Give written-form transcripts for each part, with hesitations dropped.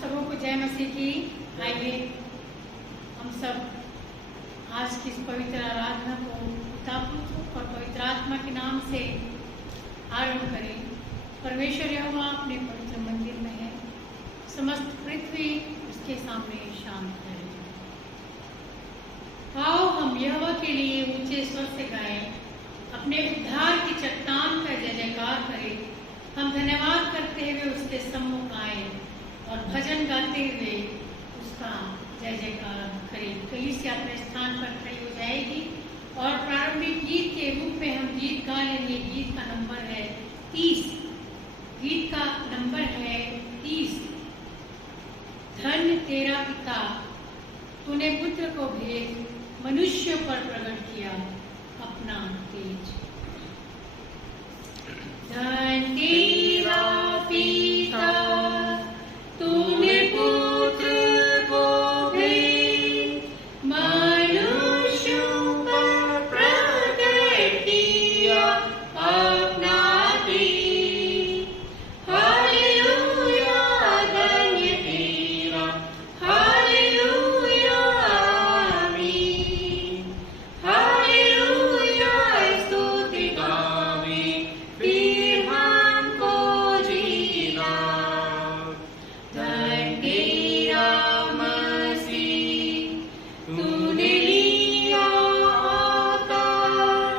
सबों को जय मसीह की। आइए हम सब आज की इस पवित्र आराधना को पिता पुत्र और पवित्र आत्मा के नाम से आरंभ करें। परमेश्वर यहोवा अपने पवित्र मंदिर में है, समस्त पृथ्वी उसके सामने शांत है। आओ हम यहोवा के लिए ऊंचे स्वर से गाएं, अपने उद्धार की चट्टान का जय जयकार करें। हम धन्यवाद करते हुए उसके सम्मुख आए और भजन गाते हुए उसका जय जयकार करें। कलीसिया अपने स्थान पर खड़ी हो जाएगी और प्रारंभिक गीत के रूप में हम गीत गा लेंगे। गीत का नंबर है 30। गीत का नंबर है 30। धन्य तेरा पिता, तूने पुत्र को भेज मनुष्य पर प्रकट किया अपना तेज। धन्य तेरा पिता, तूने पुत्र को भेज मनुष्यों पर प्रकट किया अपना तेज। हालेलुया, धन्य तेरा, हालेलुया, आमीन। हालेलुया, स्तुति गावें फिर हमको जीना। धन्य तेरा मसीह, तूने लिया अवतार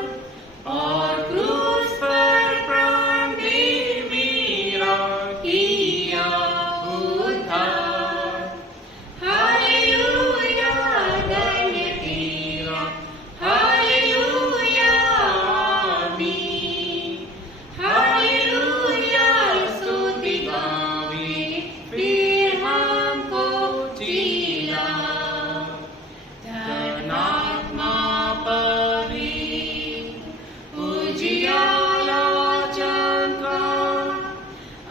और क्रूस पर प्राण दे मेरा किया उद्धार। हालेलुया, धन्य तेरा, हालेलुया, आमीन। हालेलुया, स्तुति गावें फिर हमको जीना। धनात्मा पवित्र उजियाला चमका,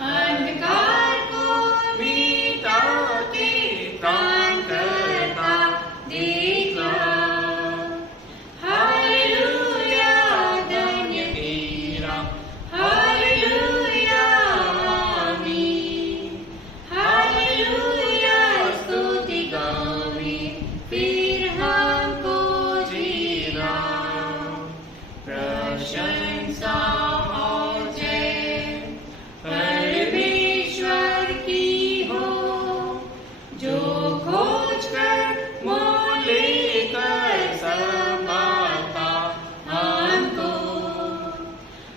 अंधकार को मिटा के प्राण करता देखा। हालेलुया, धन्य तेरा, हालेलुया, आमीन। हालेलुया, स्तुति गावें फिर हमको जीना। प्रशंसा और जय परमेश्वर की हो, जो खोज कर मोल लेकर संभालता हमको।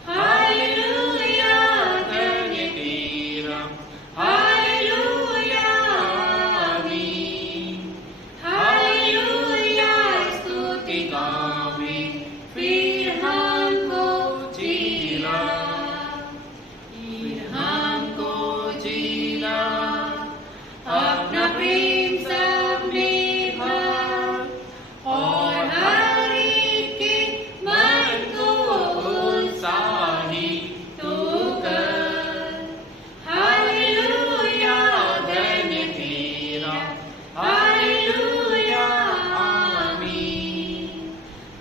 हालेलुया, धन्य तेरा, हालेलुया, आमीन। हालेलुया, स्तुति गावें फिर हमको जीना। फिर हमको जीना, अपना प्रेम सब में भर और हर एक के मन को उत्साहित तू कर। हालेलुया, धन्य तेरा, हालेलुया, आमीन।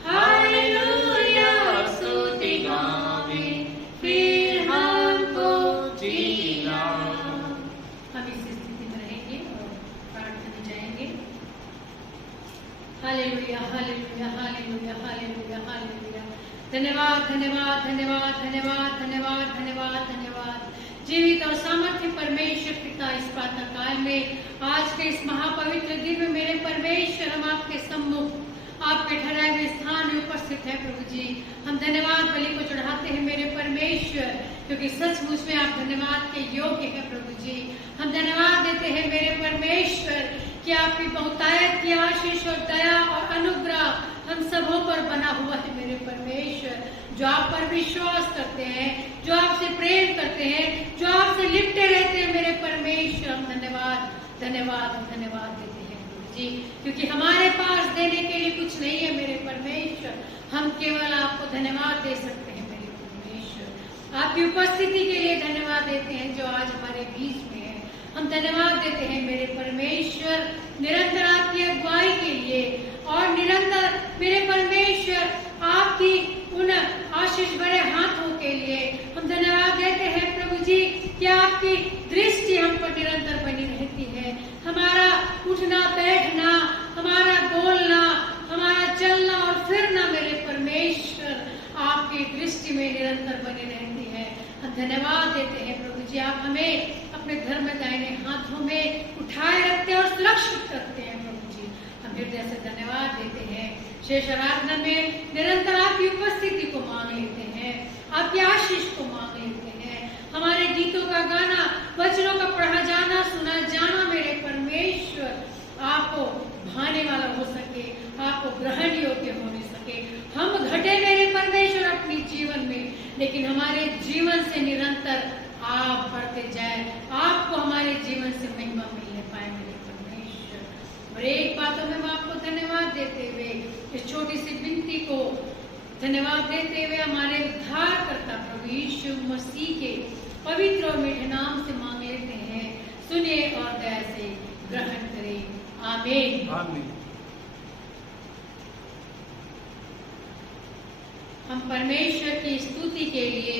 हालेलुया, स्तुति गावें फिर हमको जीना। हम इस स्थिति में रहेंगे और प्रार्थना में जाएंगे। Hallelujah, hallelujah, hallelujah, hallelujah, hallelujah. धन्यवाद, धन्यवाद, धन्यवाद, धन्यवाद, धन्यवाद, धन्यवाद, धन्यवाद। जीवित और सामर्थ्य परमेश्वर पिता, इस प्रातः काल में आज के इस महापवित्र दिन में मेरे परमेश्वर, हम आपके सम्मुख आपके ठहराए हुए स्थान में उपस्थित है प्रभु जी। हम धन्यवाद बलि को चढ़ाते हैं मेरे परमेश्वर, क्योंकि सचमुच में आप धन्यवाद के योग्य हैं प्रभु जी। हम धन्यवाद देते हैं मेरे परमेश्वर कि आपकी बहुतायत की आशीष और दया और अनुग्रह हम सबों पर बना हुआ है मेरे परमेश्वर। जो आप पर विश्वास करते हैं, जो आपसे प्रेम करते हैं, जो आपसे लिपटे रहते हैं मेरे परमेश्वर, हम धन्यवाद धन्यवाद धन्यवाद देते हैं प्रभु जी, क्योंकि हमारे पास देने के लिए कुछ नहीं है मेरे परमेश्वर। हम केवल आपको धन्यवाद दे सकते हैं मेरे परमेश्वर। आपकी उपस्थिति के लिए धन्यवाद देते हैं जो आज हमारे बीच में है। हम धन्यवाद देते हैं मेरे परमेश्वर निरंतर आपकी अगुवाई के लिए और निरंतर मेरे परमेश्वर आपकी उन आशीष भरे हाथों के लिए। हम धन्यवाद देते हैं प्रभु जी कि आपकी दृष्टि हम पर निरंतर बनी रहती है। उठना बैठना, हमारा बोलना, हमारा चलना और फिरना मेरे परमेश्वर आपकी दृष्टि में निरंतर बनी रहती है। हम धन्यवाद देते हैं प्रभु जी, आप हमें अपने धर्म दाहिने हाथों में उठाए रखते हैं और सुरक्षित रखते हैं प्रभु जी। हम हृदय से धन्यवाद देते हैं। शेष आराधना में निरंतर आपकी उपस्थिति को मांग लेते हैं, आपकी आशीष को मांग लेते हैं। हमारे गीतों का गाना, वचनों का पढ़ा जाना, सुना जाना मेरे परमेश्वर आपको भाने वाला हो सके, आपको ग्रहण योग्य होने सके। हम घटे मेरे परमेश्वर अपनी जीवन में, लेकिन हमारे जीवन से निरंतर आप बढ़ते जाए, आपको हमारे जीवन से महिमा मिलने पाए मेरे परमेश्वर। और एक बातों में हम आपको धन्यवाद देते हुए, इस छोटी सी विनती को धन्यवाद देते हुए हमारे उद्धारकर्ता प्रभु यीशु मसीह के पवित्र और मीठे नाम से मांग लेते हैं। सुनिए और दया से ग्रहण करें। आमीन। आमीन। हम परमेश्वर की स्तुति के लिए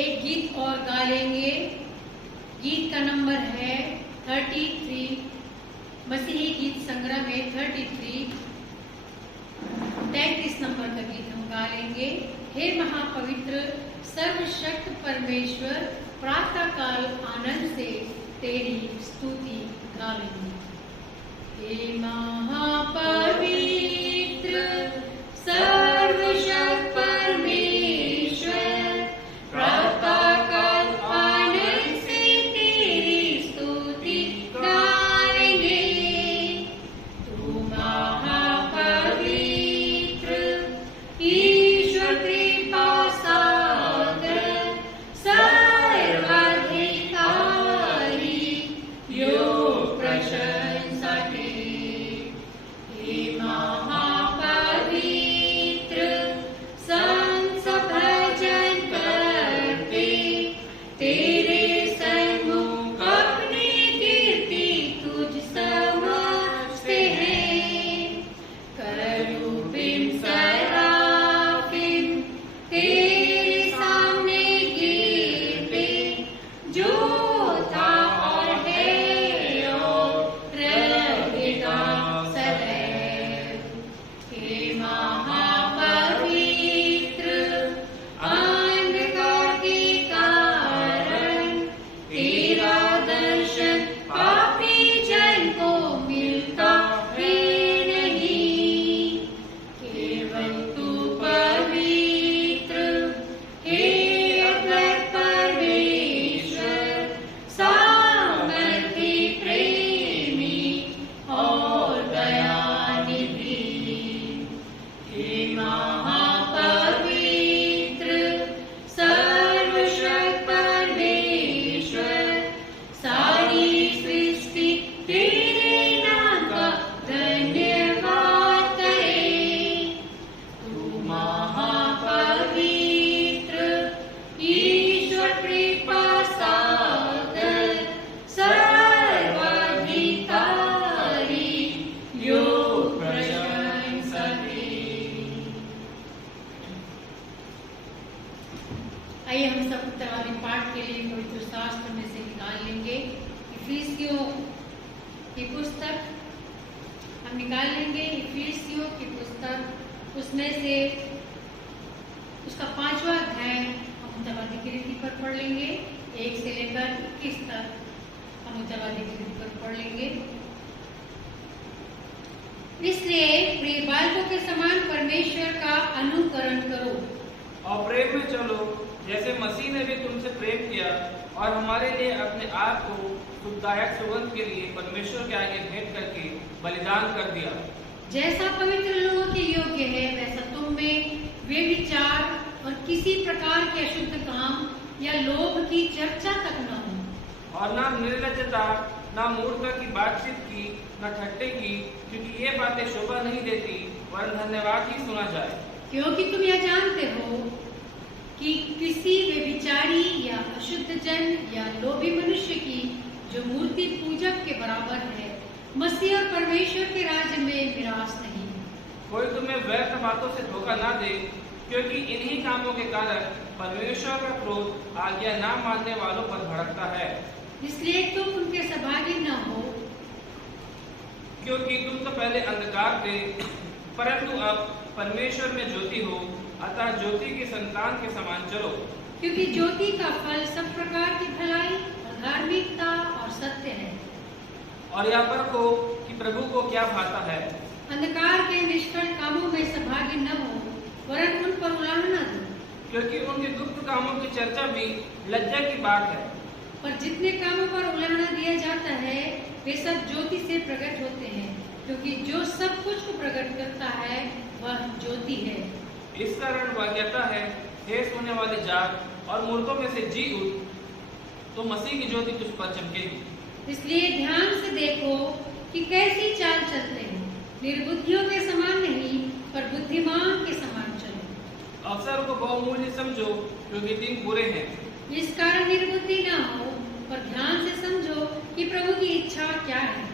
एक गीत और गा लेंगे। गीत का नंबर है 33, मसीही गीत संग्रह में 33 नंबर का गीत हम गा लेंगे। हे महापवित्र सर्वशक्त परमेश्वर, प्रातः काल आनंद से तेरी स्तुति गावेंगे। हे महापवित्र सर्वशक्त परमेश्वर, प्रातः काल आनंद से तेरी स्तुति गाएंगे। तू महापवित्र ईश्वर कृपा सागर, सर्वाधिकारी योग प्रशंसा के। हे महापवित्र संत भजन करते, तेरे सन्मुख अपनी कीर्ति तुझ समझते हैं। करूबिम सराफिम तेरे सामने गिरते, जो था और है और रहेगा सदैव। हे महापवित्र अंधकार के कारण, तेरा दर्शन पापी जन को मिलता है नहीं। केवल तू पवित्र, हे अद्भुत परमेश्वर, सामर्थी प्रेमी और दयानिधि। हे महापवित्र सर्वशक्त परमेश्वर, सारी सृष्टि तेरे नाम का धन्यवाद करे। तू महापवित्र ईश्वर कृपा सागर, सर्वाधिकारी योग प्रशंसा के। आइए हम सब उत्तरवादी पाठ के लिए पवित्र शास्त्र में से निकाल लेंगे। इफिसियों की पुस्तक हम निकाल लेंगे। इफिसियों की पुस्तक, उसमें से उसका 5वां अध्याय हम उत्तरवादी की रीति पर पढ़ लेंगे। 1 से लेकर 21 तक हम उत्तरवादी की रीति पर पढ़ लेंगे। इसलिए प्रिय बालकों के समान परमेश्वर का अनुकरण करो और प्रेम में चलो, जैसे मसीह ने भी तुमसे प्रेम किया और हमारे लिए अपने आप को सुखदायक सुगंध के लिए परमेश्वर के आगे भेंट करके बलिदान कर दिया। जैसा पवित्र लोगों के योग्य है, वैसा तुम में वे विचार और किसी प्रकार के अशुद्ध काम या लोभ की चर्चा तक न हो। और ना निर्लज्जता, ना मूर्खता की बातचीत की, न ठट्टे की, क्योंकि ये बातें शोभा नहीं देती, वरन धन्यवाद ही सुना जाए। क्योंकि तुम यह जानते हो कि किसी व्यभिचारी या अशुद्ध जन या लोभी मनुष्य की जो मूर्ति पूजक के बराबर है, मसीह और परमेश्वर के राज्य में विरास नहीं है। कोई तुम्हें व्यर्थ बातों से धोखा ना दे, क्योंकि इन्हीं कामों के कारण परमेश्वर का क्रोध आज्ञा ना मानने वालों पर भड़कता है। इसलिए तुम उनके सहभागी न हो क्योंकि तुम तो पहले अंधकार थे, परंतु अब परमेश्वर में ज्योति हो, अतः ज्योति की संतान के समान चलो। क्योंकि ज्योति का फल सब प्रकार की भलाई और धार्मिकता और सत्य है। और यह परखो कि प्रभु को क्या भाता है। अंधकार के निष्फल कामों में सहभागी न हो, वरन उन पर उलाहना दो। क्योंकि उनके गुप्त कामों की चर्चा भी लज्जा की बात है। पर जितने कामों पर उलाहना दिया जाता है, वे सब ज्योति से प्रकट होते हैं, क्योंकि जो सब कुछ को प्रकट करता है वह ज्योति है। इस कारण वह कहता है, हे सोने वाले जाग और मूर्खों में से जी उठ, तो मसीह की ज्योति तुझ पर चमकेगी। इसलिए ध्यान से देखो कि कैसी चाल चलते हैं, निर्बुद्धियों के समान नहीं, पर बुद्धिमान के समान चलो। अवसर को बहुमूल्य समझो, क्योंकि दिन बुरे हैं। इस कारण निर्बुद्धि न हो, पर ध्यान से समझो कि प्रभु की इच्छा क्या है।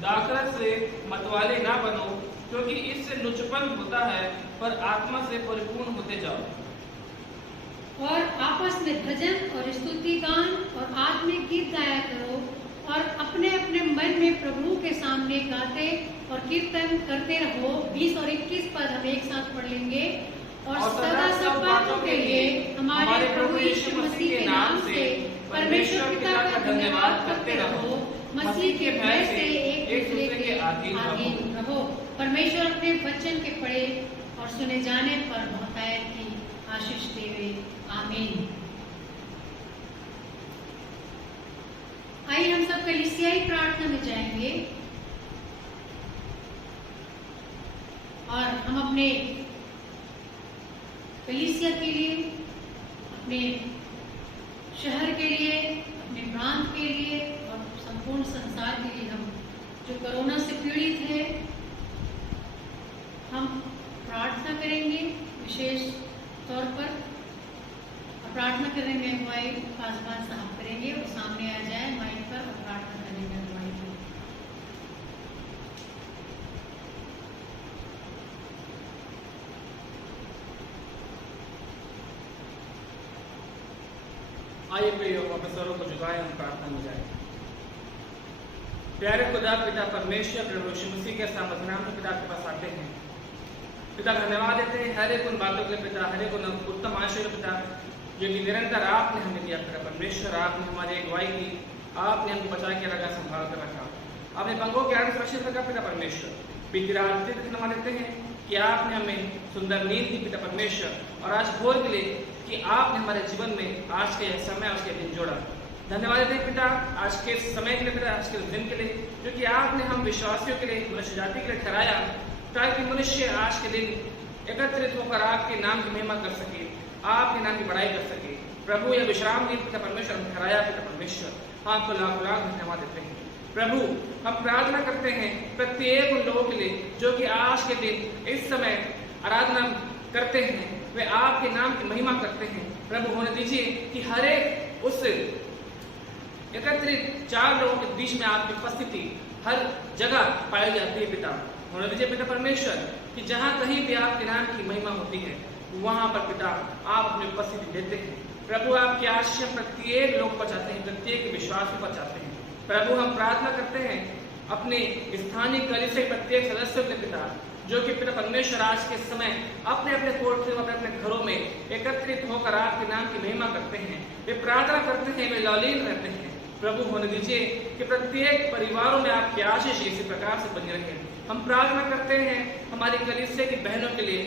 दाखरस से मतवाले ना बनो, क्योंकि इससे लुचपन होता है, पर आत्मा से परिपूर्ण होते जाओ। और आपस में भजन और स्तुति गान और आत्मिक गीत गाया करो, और अपने अपने मन में प्रभु के सामने गाते और कीर्तन करते रहो। 20 और 21 पद हम एक साथ पढ़ लेंगे। और सदा सब बातों के लिए हमारे प्रभु यीशु मसीह के नाम से परमेश्वर पिता का धन्यवाद करते रहो। मसीह के भय से एक दूसरे के अधीन रहो। परमेश्वर अपने वचन के पढ़े और सुने जाने पर बहुतायत की आशीष देवे। आमीन। आइए हम सब कलीसियाई प्रार्थना में जाएंगे और हम अपने कलीसिया के लिए, अपने शहर के लिए, अपने प्रांत के लिए और संपूर्ण संसार के लिए, हम जो कोरोना से पीड़ित है, हम प्रार्थना करेंगे विशेष तौर पर। प्रार्थना करने में अगुवाई पासवान साहब करेंगे, वो सामने आ जाए माइक पर और प्रार्थना करने में अगुवाई करें। आइए प्रियो, अपने सरों को झुकाएं, हम प्रार्थना में जाएं। प्यारे खुदा पिता परमेश्वर प्रभु यीशु मसीह के सामने नाम में पिता के पास आते हैं। पिता धन्यवाद देते हैं हर एक उन बातों के लिए पिता, हर एक उन उत्तम आशीर्वाद पिता जो कि निरंतर आपने हमें दिया पिता परमेश्वर। आपने हमारी अगुवाई की, आपने हमको बचा के रखा, संभाल कर रखा, आपने पंगों के आगे सुरक्षित रखा पिता परमेश्वर। बीती रात धन्यवाद देते हैं कि आपने हमें सुंदर नींद दी पिता परमेश्वर, और आज भोर के लिए कि आपने हमारे जीवन में आज के समय, आज के दिन जोड़ा। धन्यवाद देते हैं पिता आज के समय के लिए पिता, आज के दिन के लिए, क्योंकि आपने हम विश्वासियों के लिए, मनुष्य जाति के लिए ठहराया, ताकि मनुष्य आज के दिन एकत्रित होकर आपके नाम की महिमा कर सके, आपके नाम की बड़ाई कर सके। प्रभु यह विश्राम दिन पिता परमेश्वर हम ठहराया पिता परमेश्वर, आपको लाख लाख धन्यवाद देते हैं प्रभु। हम प्रार्थना करते हैं प्रत्येक उन लोगों के लिए जो कि आज के दिन इस समय आराधना करते हैं, वे आपके नाम की महिमा करते हैं। प्रभु होने दीजिए कि हर एक उस एकत्रित 4 लोगों के बीच में आपकी उपस्थिति हर जगह पाई जाती है पिता। होने दीजिए पिता परमेश्वर कि जहाँ कहीं भी आपके नाम की महिमा होती है, वहां पर पिता आप अपनी उपस्थिति देते हैं। प्रभु आपकी आशीष प्रत्येक लोग पर चाहते हैं, प्रत्येक विश्वास पर चाहते हैं। प्रभु हम प्रार्थना करते हैं अपने स्थानीय कलीसिया के प्रत्येक सदस्यों के पिता, जो कि पिता परमेश्वर आज के समय अपने अपने कोठरियों में, अपने घरों में एकत्रित होकर आपके नाम की महिमा करते हैं, वे प्रार्थना करते हैं, वे लौलीन रहते हैं। प्रभु होने दीजिए कि प्रत्येक परिवारों में आपकी आशीष इसी प्रकार से बनी रहे। हम प्रार्थना करते हैं हमारी कलीसिया की बहनों के लिए,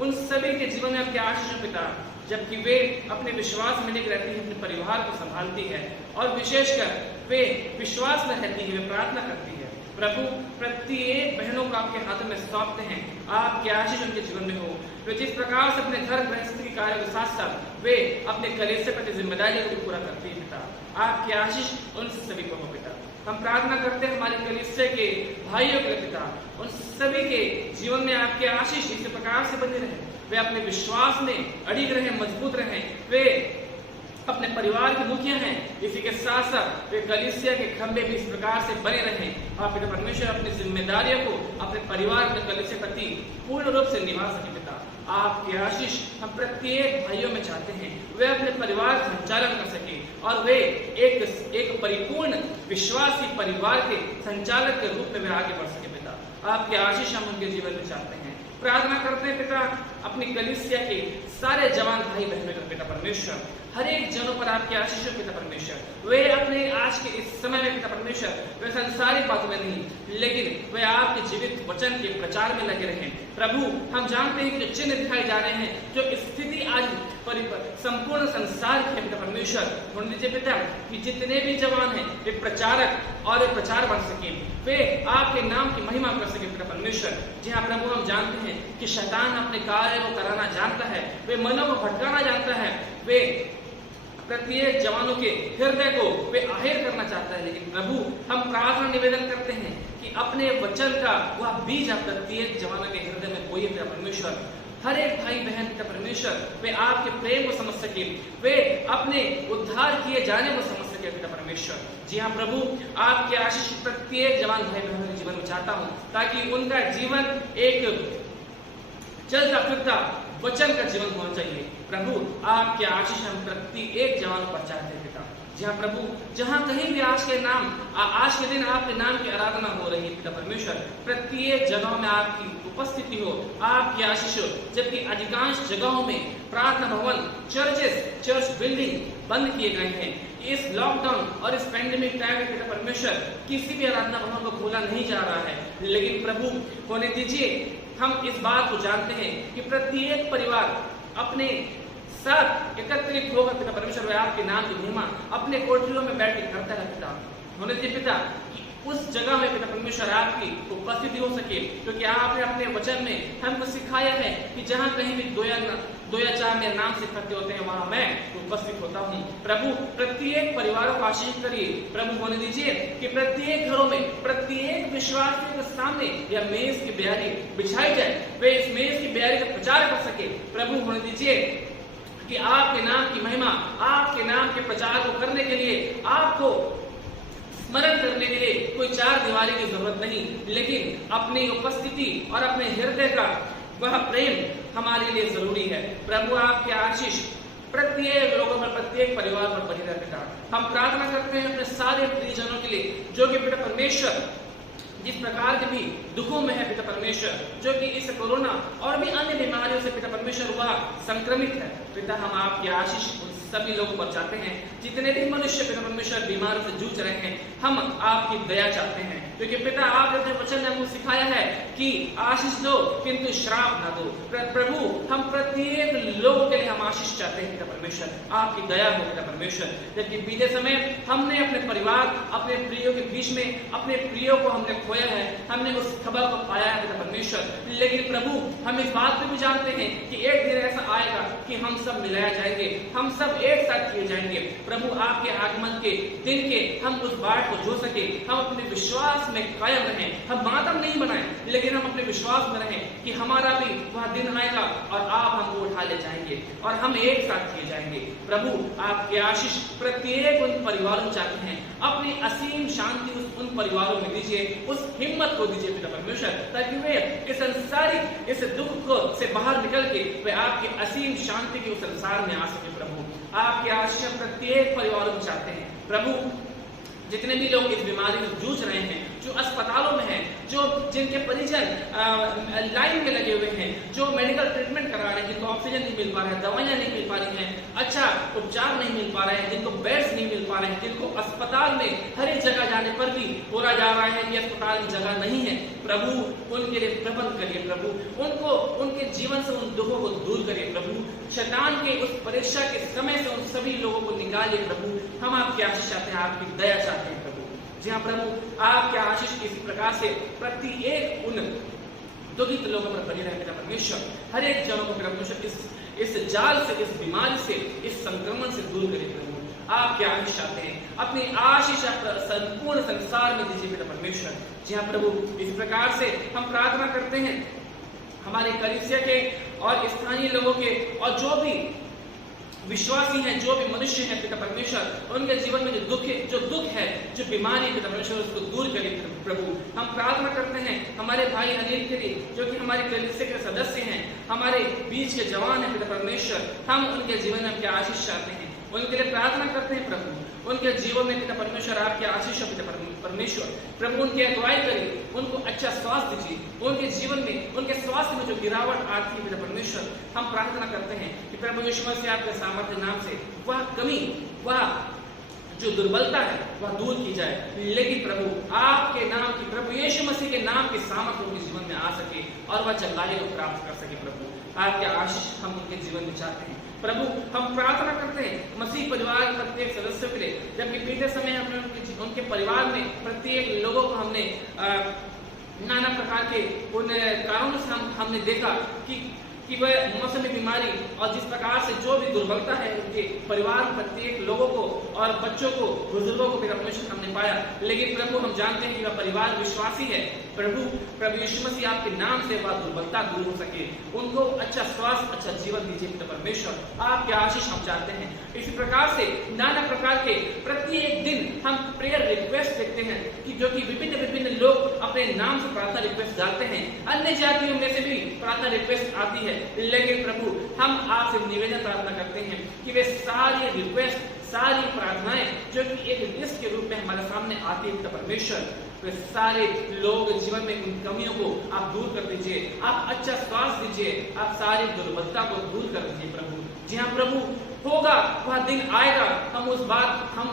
उन सभी के जीवन में आपकी आशीष पिता, जबकि वे अपने विश्वास में लेकर रहती है, अपने परिवार को संभालती है और विशेषकर वे विश्वास में रहती है, वे प्रार्थना करती है। प्रभु प्रत्येक बहनों को आपके हाथों में सौंपते हैं, आपकी आशीष उनके जीवन में हो। वे जिस प्रकार से अपने घर गृहस्थी के कार्य के साथ साथ वे अपने कलीसिया प्रति जिम्मेदारियों को पूरा करती है पिता, आपकी आशीष उन सभी को हो पिता। हम प्रार्थना करते हैं हमारे कलीसिया के भाइयों के पिता, उन सभी के जीवन में आपकी आशीष इस प्रकार से बनी रहे, वे अपने विश्वास में अड़िग रहे, मजबूत रहे, वे अपने परिवार के मुखिया हैं, इसी के साथ साथ वे कलीसिया के खंभे भी इस प्रकार से बने रहे। आप पिता परमेश्वर अपनी जिम्मेदारियों को अपने परिवार, अपने कलीसिया प्रति पूर्ण रूप से निभा सके पिता। आपकी आशीष हम प्रत्येक भाइयों में चाहते हैं, वे अपने परिवार का संचालन कर सके, और वे एक परिपूर्ण विश्वासी परिवार के संचालक के रूप में वे आगे बढ़ सके पिता। आपकी आशीष हम उनके जीवन में चाहते हैं। प्रार्थना करते हैं पिता अपनी कलीसिया के सारे जवान भाई बहनों का पिता परमेश्वर, हर एक जनों पर आपकी आशीष हो पिता परमेश्वर। वे अपने आज के इस समय में पिता परमेश्वर वे संसारिक बातों में नहीं, लेकिन वे आपके जीवित वचन के प्रचार में लगे रहे। प्रभु हम जानते हैं कि चिन्ह दिखाए जा रहे हैं, जो स्थिति आज संपूर्ण संसार की है पिता परमेश्वर। होने दीजिए पिता कि जितने भी जवान हैं वे प्रचारक और प्रचार बन सके, वे आपके नाम की महिमा कर सके पिता परमेश्वर। जी हाँ प्रभु हम जानते हैं कि शैतान अपने कार्य को कराना जानता है, वे मनों को भटकाना जानता है, वे प्रत्येक जवानों के हृदय को वे आहेर करना चाहता है। लेकिन प्रभु हम प्रार्थना निवेदन करते हैं कि अपने वचन का वह बीज आप प्रत्येक जवानों के हृदय में बोइए पिता परमेश्वर। हर एक भाई बहन पिता परमेश्वर वे आपके प्रेम को समझ सके, वे अपने उद्धार किए जाने को समझ सके पिता परमेश्वर। जी हाँ प्रभु आपके आशीष प्रत्येक जवान भाई बहनों के जीवन में चाहता हूँ, ताकि उनका जीवन एक चलता फिरता वचन का जीवन होना चाहिए। प्रभु आपके आशीष हम प्रत्येक जवान पर चाहते हैं पिता। जी हाँ प्रभु जहाँ कहीं भी आज के दिन आपके नाम की आराधना हो रही है पिता परमेश्वर, प्रत्येक जगहों में आपकी उपस्थिति हो, आपकी आशीष हो। जबकि अधिकांश जगहों में प्रार्थना भवन, चर्च बिल्डिंग बंद किए गए हैं। इस लॉकडाउन और इस पैंडेमिक टाइम में पिता परमेश्वर किसी भी आराधना भवन को खोला नहीं जा रहा है। लेकिन प्रभु होने दीजिए हम इस बात को जानते हैं कि प्रत्येक परिवार अपने साथ एकत्रित होकर पिता परमेश्वर वे आपके नाम की महिमा अपने कोठरियों में बैठ के करता है पिता। होने दीजिए पिता उस जगह में पिता परमेश्वर आपकी उपस्थिति हो सके, क्योंकि आपने अपने वचन में हमको सिखाया है कि जहाँ कहीं भी दो या चार मेरे नाम से इकट्ठे होते हैं वहां मैं उपस्थित होता हूँ। प्रभु प्रत्येक परिवारों को आशीष करिए। प्रभु होने दीजिए कि प्रत्येक घरों में प्रत्येक विश्वासी के सामने यह मेज की ब्यारी बिछाई जाए, वे इस मेज की ब्यारी का प्रचार कर सके। प्रभु होने दीजिए कि आपके नाम की महिमा, आपके नाम के प्रचार को करने के लिए, आपको स्मरण करने के लिए कोई चार दीवारी की जरूरत नहीं, लेकिन अपनी उपस्थिति और अपने हृदय का वह प्रेम हमारे लिए जरूरी है। प्रभु आपके आशीष प्रत्येक लोगों पर, प्रत्येक परिवार पर बनी रहने का हम प्रार्थना करते हैं अपने सारे प्रियजनों के लिए, जो कि पिता परमेश्वर जिस प्रकार के भी दुखों में है पिता परमेश्वर, जो कि इस कोरोना और भी अन्य बीमारियों से पिता परमेश्वर वह संक्रमित है। पिता हम आपकी आशीष सभी लोगों पर चाहते हैं, जितने भी मनुष्य पिता परमेश्वर बीमारों से जूझ रहे हैं, हम आपकी दया चाहते हैं, क्योंकि पिता आपने अपने वचन में हमको सिखाया है कि आशीष दो किंतु श्राप ना दो। प्रभु हम प्रत्येक लोगों के लिए हम आशीष चाहते हैं पिता परमेश्वर, आपकी दया हो पिता परमेश्वर। जबकि बीते समय हमने अपने परिवार, अपने प्रियो के बीच में अपने प्रियो को हमने खोया है, हमने उस खबर को पाया है पिता परमेश्वर। लेकिन प्रभु हम इस बात को भी जानते हैं कि एक दिन ऐसा आएगा कि हम सब मिलाया जाएंगे, हम सब एक साथ किए जाएंगे। प्रभु आपके आगमन के दिन के हम उस बाट को जो सके, हम अपने विश्वास में कायम रहें, हम मातम नहीं बनाएं, लेकिन हम अपने विश्वास में रहें कि हमारा भी वह दिन आएगा और आप हमको उठा ले जाएंगे और हम एक साथ किए जाएंगे। प्रभु आपके आशीष प्रत्येक उन परिवारों चाहते हैं, अपनी असीम शांति उन परिवारों में दीजिए, उस हिम्मत को दीजिए पिता परमेश्वर, ताकि वे इस संसारिक इस दुख को से बाहर निकल के वे आपकी असीम शांति के उस संसार में आ सके। प्रभु आपके आशीष प्रत्येक परिवारों में चाहते हैं। प्रभु जितने भी लोग इस बीमारी से जूझ रहे हैं, जो अस्पतालों में हैं, जो जिनके परिजन लाइन में लगे हुए हैं, जो मेडिकल ट्रीटमेंट करा रहे हैं, जिनको ऑक्सीजन नहीं मिल पा रहा है, दवाइयां नहीं मिल पा रही हैं, अच्छा उपचार नहीं मिल पा रहे हैं, जिनको बेड्स नहीं मिल पा रहे हैं, जिनको अस्पताल में हर एक जगह जाने पर भी बोला जा रहा है कि अस्पताल में जगह नहीं है, प्रभु उनके लिए प्रबंध करिए। प्रभु उनको उनके जीवन से उन दुखों को दूर करिए। प्रभु शैतान के उस परीक्षा के समय से उन सभी लोगों को निकालिए। प्रभु हम आपकी आशीष चाहते हैं, आपकी दया चाहते हैं। प्रभु जी हाँ प्रभु आपके आशीष इस प्रकार से प्रत्येक उन दुखित लोगों पर बनी रहे पिता परमेश्वर, हर एक जनों को परमेश्वर इस जाल से, इस बीमारी से, इस संक्रमण से दूर करिए। प्रभु आपके आशीष चाहते हैं, अपनी आशीष संपूर्ण संसार में दीजिए पिता परमेश्वर। जी हाँ प्रभु इस प्रकार से हम प्रार्थना करते हैं हमारे कलीसिया के और स्थानीय लोगों के, और जो भी विश्वासी हैं, जो भी मनुष्य हैं पिता परमेश्वर, उनके जीवन में जो दुख है, जो बीमारी है पिता परमेश्वर, उसको दूर करिए। प्रभु हम प्रार्थना करते हैं हमारे भाई अनिल के लिए, जो कि हमारे कलीसिया के सदस्य हैं, हमारे बीच के जवान हैं पिता परमेश्वर, हम उनके जीवन में आपकी आशीष चाहते हैं। उनके लिए प्रार्थना करते हैं प्रभु, उनके जीवन में पिता परमेश्वर आपके आशीष हो पिता परमेश्वर। प्रभु उनकी अगुवाई करिए, उनको अच्छा स्वास्थ्य दीजिए, उनके जीवन में उनके स्वास्थ्य में जो गिरावट आती है पिता परमेश्वर, हम प्रार्थना करते हैं कि प्रभु यीशु मसीह आपके सामर्थ्य नाम से वह कमी, वह जो दुर्बलता है वह दूर की जाए। लेकिन प्रभु आपके नाम की, प्रभु यीशु मसीह के नाम की सामर्थ्य उनके जीवन में आ सके और वह चंगाई को प्राप्त कर सके। प्रभु आपके आशीष हम उनके जीवन में चाहते हैं। प्रभु हम प्रार्थना करते हैं मसीह परिवार प्रत्येक सदस्य के लिए, जबकि बीते समय हमने उनके परिवार में प्रत्येक लोगों को हमने नाना प्रकार के उन कारणों से हमने देखा कि वह मौसमी बीमारी और जिस प्रकार से जो भी दुर्बलता है उनके परिवार प्रत्येक लोगों को और बच्चों को, बुजुर्गों को परमेश्वर हमने पाया। लेकिन प्रभु हम जानते हैं कि वह परिवार विश्वासी है। प्रभु यीशु मसीह आपके नाम से वह दुर्बलता दूर हो सके, उनको अच्छा स्वास्थ्य, अच्छा जीवन दीजिए परमेश्वर, आपके आशीष हम चाहते हैं। इसी प्रकार से नाना प्रकार के प्रत्येक दिन हम प्रेयर रिक्वेस्ट देखते हैं कि जो कि विभिन्न लोग अपने नाम से प्रार्थना रिक्वेस्ट डालते हैं। अन्य जातियों में से भी प्रार्थना रिक्वेस्ट आती है, लेकिन प्रभु हम आपसे निवेदन प्रार्थना करते हैं कि वे सारी रिक्वेस्ट, सारी प्रार्थनाएं जो कि एक लिस्ट के रूप में हमारे सामने आती है परमेश्वर, वे सारे लोग जीवन में उन कमियों को आप दूर कर दीजिए, आप अच्छा स्वास्थ्य दीजिए, आप सारी दुर्बलता को दूर कर दीजिए प्रभु। जी हाँ प्रभु, होगा वह दिन आएगा, हम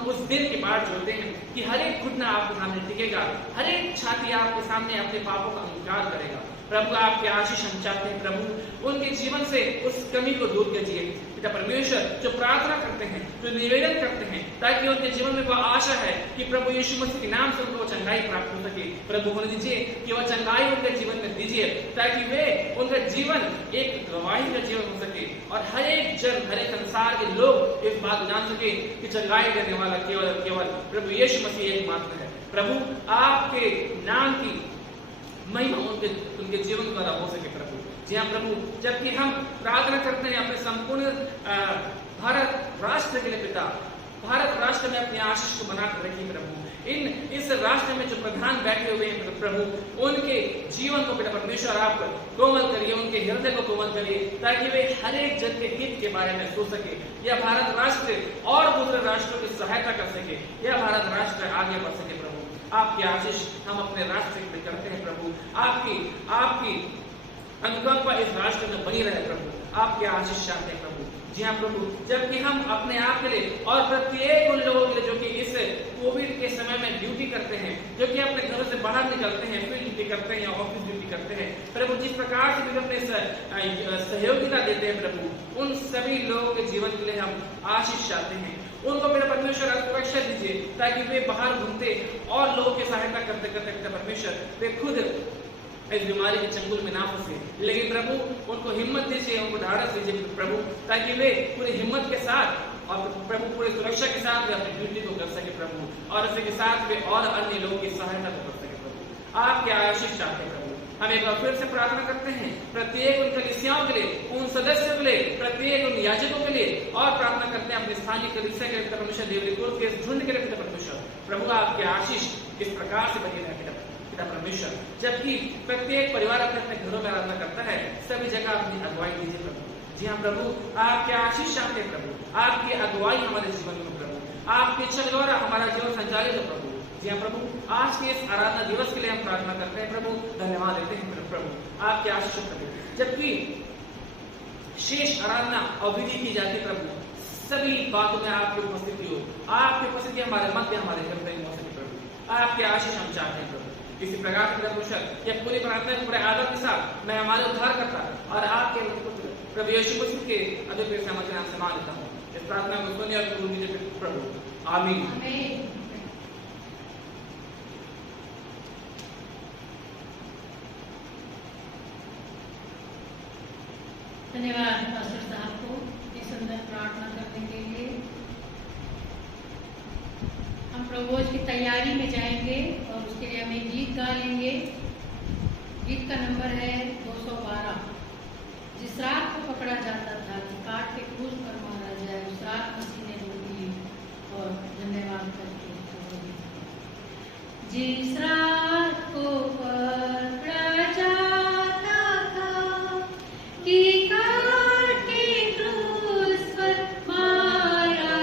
उस दिन की बात जोड़ते हैं कि हर एक घुटना आपके सामने टिकेगा, हर एक छाती आपके सामने अपने पापों का अंगीकार करेगा। प्रभु आपके आशीष हम चाहते हैं प्रभु, उनके जीवन से उस कमी को दूर कीजिए पिता परमेश्वर। जो प्रार्थना करते हैं, जो निवेदन करते हैं, ताकि उनके जीवन में वह आशा है कि प्रभु यीशु मसीह के नाम से उनको चंगाई प्राप्त हो सके। प्रभु होने दीजिए कि वह चंगाई उनके जीवन में दीजिए, ताकि वे उनका जीवन एक गवाही का जीवन हो सके और हर एक जन, हर एक संसार के लोग इस बात जान सके कि चंगाई देने वाला केवल प्रभु यीशु मसीह एकमात्र है। प्रभु आपके नाम की महिमा उनके जीवन द्वारा हो सके प्रभु। जी हाँ प्रभु, जबकि हम प्रार्थना करते हैं अपने संपूर्ण भारत राष्ट्र के लिए पिता, भारत राष्ट्र में अपने आशीष को बनाकर रखिए प्रभु। इस राष्ट्र में जो प्रधान बैठे हुए हैं प्रभु, उनके जीवन को पिता परमेश्वर आप कोमल करिए, उनके हृदय को कोमल करिए, ताकि वे हर एक जन के हित के बारे में सोच सके, यह भारत राष्ट्र और दूसरे राष्ट्रों की सहायता कर सके, यह भारत राष्ट्र आगे बढ़ सके प्रभु। आपकी आशीष हम अपने राष्ट्र के लिए करते हैं प्रभु, आपकी अनुकंपा इस राष्ट्र में बनी रहे प्रभु, आपकी आशीष चाहते हैं प्रभु। जी हाँ प्रभु, जबकि हम अपने आप के लिए और प्रत्येक उन लोगों के लिए जो कि इस कोविड के समय में ड्यूटी करते हैं, जो कि अपने घरों से बाहर निकलते हैं, फील्ड ड्यूटी करते हैं या ऑफिस ड्यूटी करते हैं प्रभु, जिस प्रकार से भी अपने सहयोगिता देते हैं प्रभु, उन सभी लोगों के जीवन के लिए हम आशीष चाहते हैं। उनको मेरा परमेश्वर सुरक्षा दीजिए, ताकि वे बाहर घूमते और लोगों की सहायता करते करते परमेश्वर वे खुद इस बीमारी के चंगुल में ना फंसे। लेकिन प्रभु उनको हिम्मत दीजिए, उनको ढाढ़स दीजिए प्रभु, ताकि वे पूरी हिम्मत के साथ और प्रभु पूरी सुरक्षा के साथ वे अपनी ड्यूटी को कर सके प्रभु, और इसी के साथ वे और अन्य लोगों की सहायता को कर सके प्रभु। आपके आशीष चाहते हैं प्रभु। हम एक बार फिर से प्रार्थना करते हैं प्रत्येक उन कलीसियाओं के लिए, उन सदस्यों के लिए, प्रत्येक उन याजकों के लिए, और प्रार्थना करते हैं अपने स्थानीय कलीसिया के लिए परमेश्वर, देवरीपुर के झुंड के लिए परमेश्वर। प्रभु आपके आशीष इस प्रकार से बनी रहे परमेश्वर, जबकि प्रत्येक परिवार अपने अपने घरों में आराधना करता है, सभी जगह अपनी अगुवाई दीजिए प्रभु। जी हाँ प्रभु, आपके आशीष चाहते हैं प्रभु, आपकी अगुवाई हमारे जीवन में प्रभु, आपकी इच्छा द्वारा हमारा जीवन संचालित हो प्रभु। जी हाँ प्रभु, आज के इस आराधना दिवस के लिए हम प्रार्थना करते हैं प्रभु, धन्यवाद देते हैं प्रभु, आपके आशीष प्रभु। जबकि शेष आराधना और विधि की जाती प्रभु, सभी बातों में आपकी उपस्थिति हो, आपकी उपस्थिति हमारे मध्य, हमारे हृदय में हो सके प्रभु, आपके आशीष हम चाहते हैं प्रभु। इसी प्रकार से परमेश्वर यह पूरी प्रार्थना पूरे आदर के साथ मैं हमारे उद्धार करता और आपके पुत्र प्रभु यीशु मसीह के अद्वितीय सामर्थ्य नाम से मांगता हूँ। इस प्रार्थना को सुनिए और कबूल कीजिए प्रभु, आमीन। धन्यवाद पास्टर साहब को इस सुंदर प्रार्थना करने के लिए। हम प्रभुभोज की तैयारी में जाएंगे और उसके लिए हम एक गीत गा लेंगे। गीत का नंबर है 212। जिस रात को पकड़ा जाता था कि काट के क्रूस पर मारा जाए, उस रात मसीह ने रोक ली और धन्यवाद करके जिस रात को पकड़ा जाता था कि काट के क्रूस पर मारा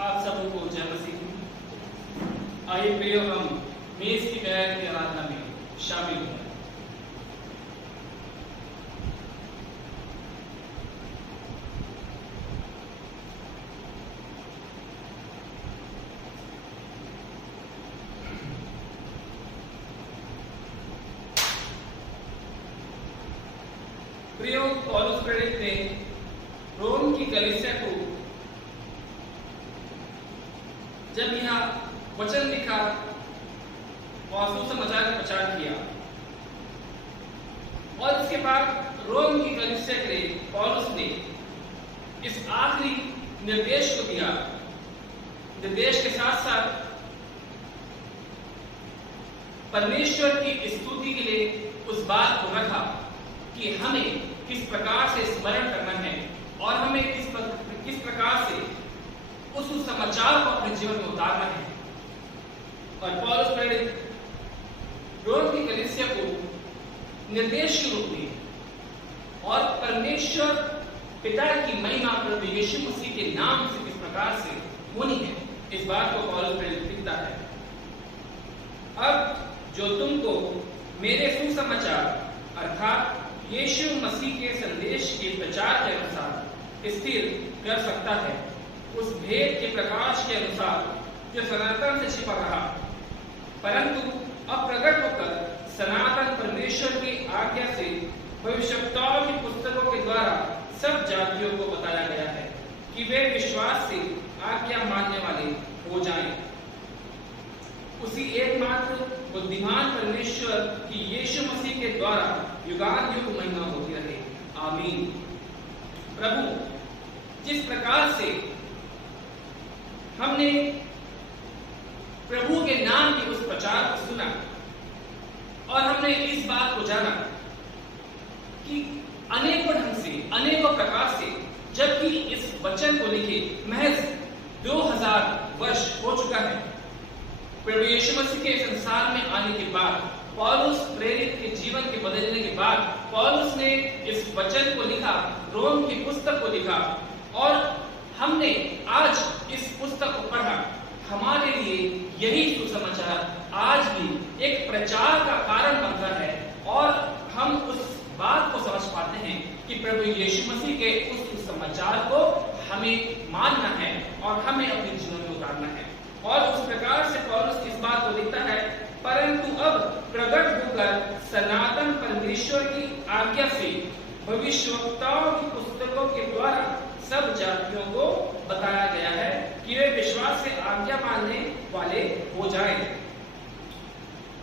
आप सबको जय मसीह। आइए प्रियो, हम मेज की बैठ की आराधना में शामिल हों। प्रियो, पौलुस प्रेरित ने रोम की कलीसिया को जब यह वचन लिखा और सुसमाचार का प्रचार किया, और इसके बाद रोम की कलीसिया के लिए पौलुस ने इस आखिरी निर्देश को दिया। निर्देश के साथ साथ परमेश्वर की स्तुति के लिए उस बात को रखा कि हमें किस प्रकार से स्मरण करना है और हमें किस प्रकार से उस समाचार को अपने जीवन में उतारना है। और पौलुस प्रेरित रोम की कलीसिया को निर्देश के रूप में और परमेश्वर पिता की महिमा प्रभु यीशु मसीह के नाम से किस प्रकार से होनी है, इस बात को पौलुस प्रेरित लिखता है। अब जो तुमको मेरे सुसमाचार अर्थात यीशु मसीह के संदेश के प्रचार के अनुसार स्थिर कर सकता है, उस भेद के प्रकाश के अनुसार जो सनातन से छिपा रहा, परंतु अब प्रकट होकर सनातन परमेश्वर की आज्ञा से भविष्यवक्ताओं की पुस्तकों के द्वारा सब जातियों को बताया गया है कि वे विश्वास से आज्ञा मानने वाले हो जाएं। उसी एकमात्र बुद्धिमान परमेश्वर की यीशु मसीह के द्वारा युगानुयुग महिमा होती रहे, आमीन। प्रभु, जिस प्रकार से हमने प्रभु के नाम के उस प्रचार को सुना और हमने इस बात को जाना कि अनेकों ढंग से, अनेकों प्रकार से, जबकि इस वचन को लिखे महज 2000 वर्ष हो चुका है, प्रभु यीशु मसीह के संसार में आने के बाद, पौलुस प्रेरित के जीवन के बदलने के बाद, पौलुस ने इस वचन को लिखा, रोम की पुस्तक को लिखा, और हमने आज इस पुस्तक को पढ़ा। हमारे लिए यही सुसमाचार आज भी एक प्रचार का कारण बनता है और हम उस बात को समझ पाते हैं कि प्रभु यीशु मसीह के उस सुसमाचार को हमें मानना है और हमें अपने जीवन में उतारना है। और उस प्रकार से पौलुस इस बात को लिखता है, परंतु अब प्रकट होकर सनातन परमेश्वर की आज्ञा से भविष्यवक्ताओं की पुस्तकों के द्वारा सब जातियों को बताया गया है कि वे विश्वास से आज्ञा मानने वाले हो जाएं।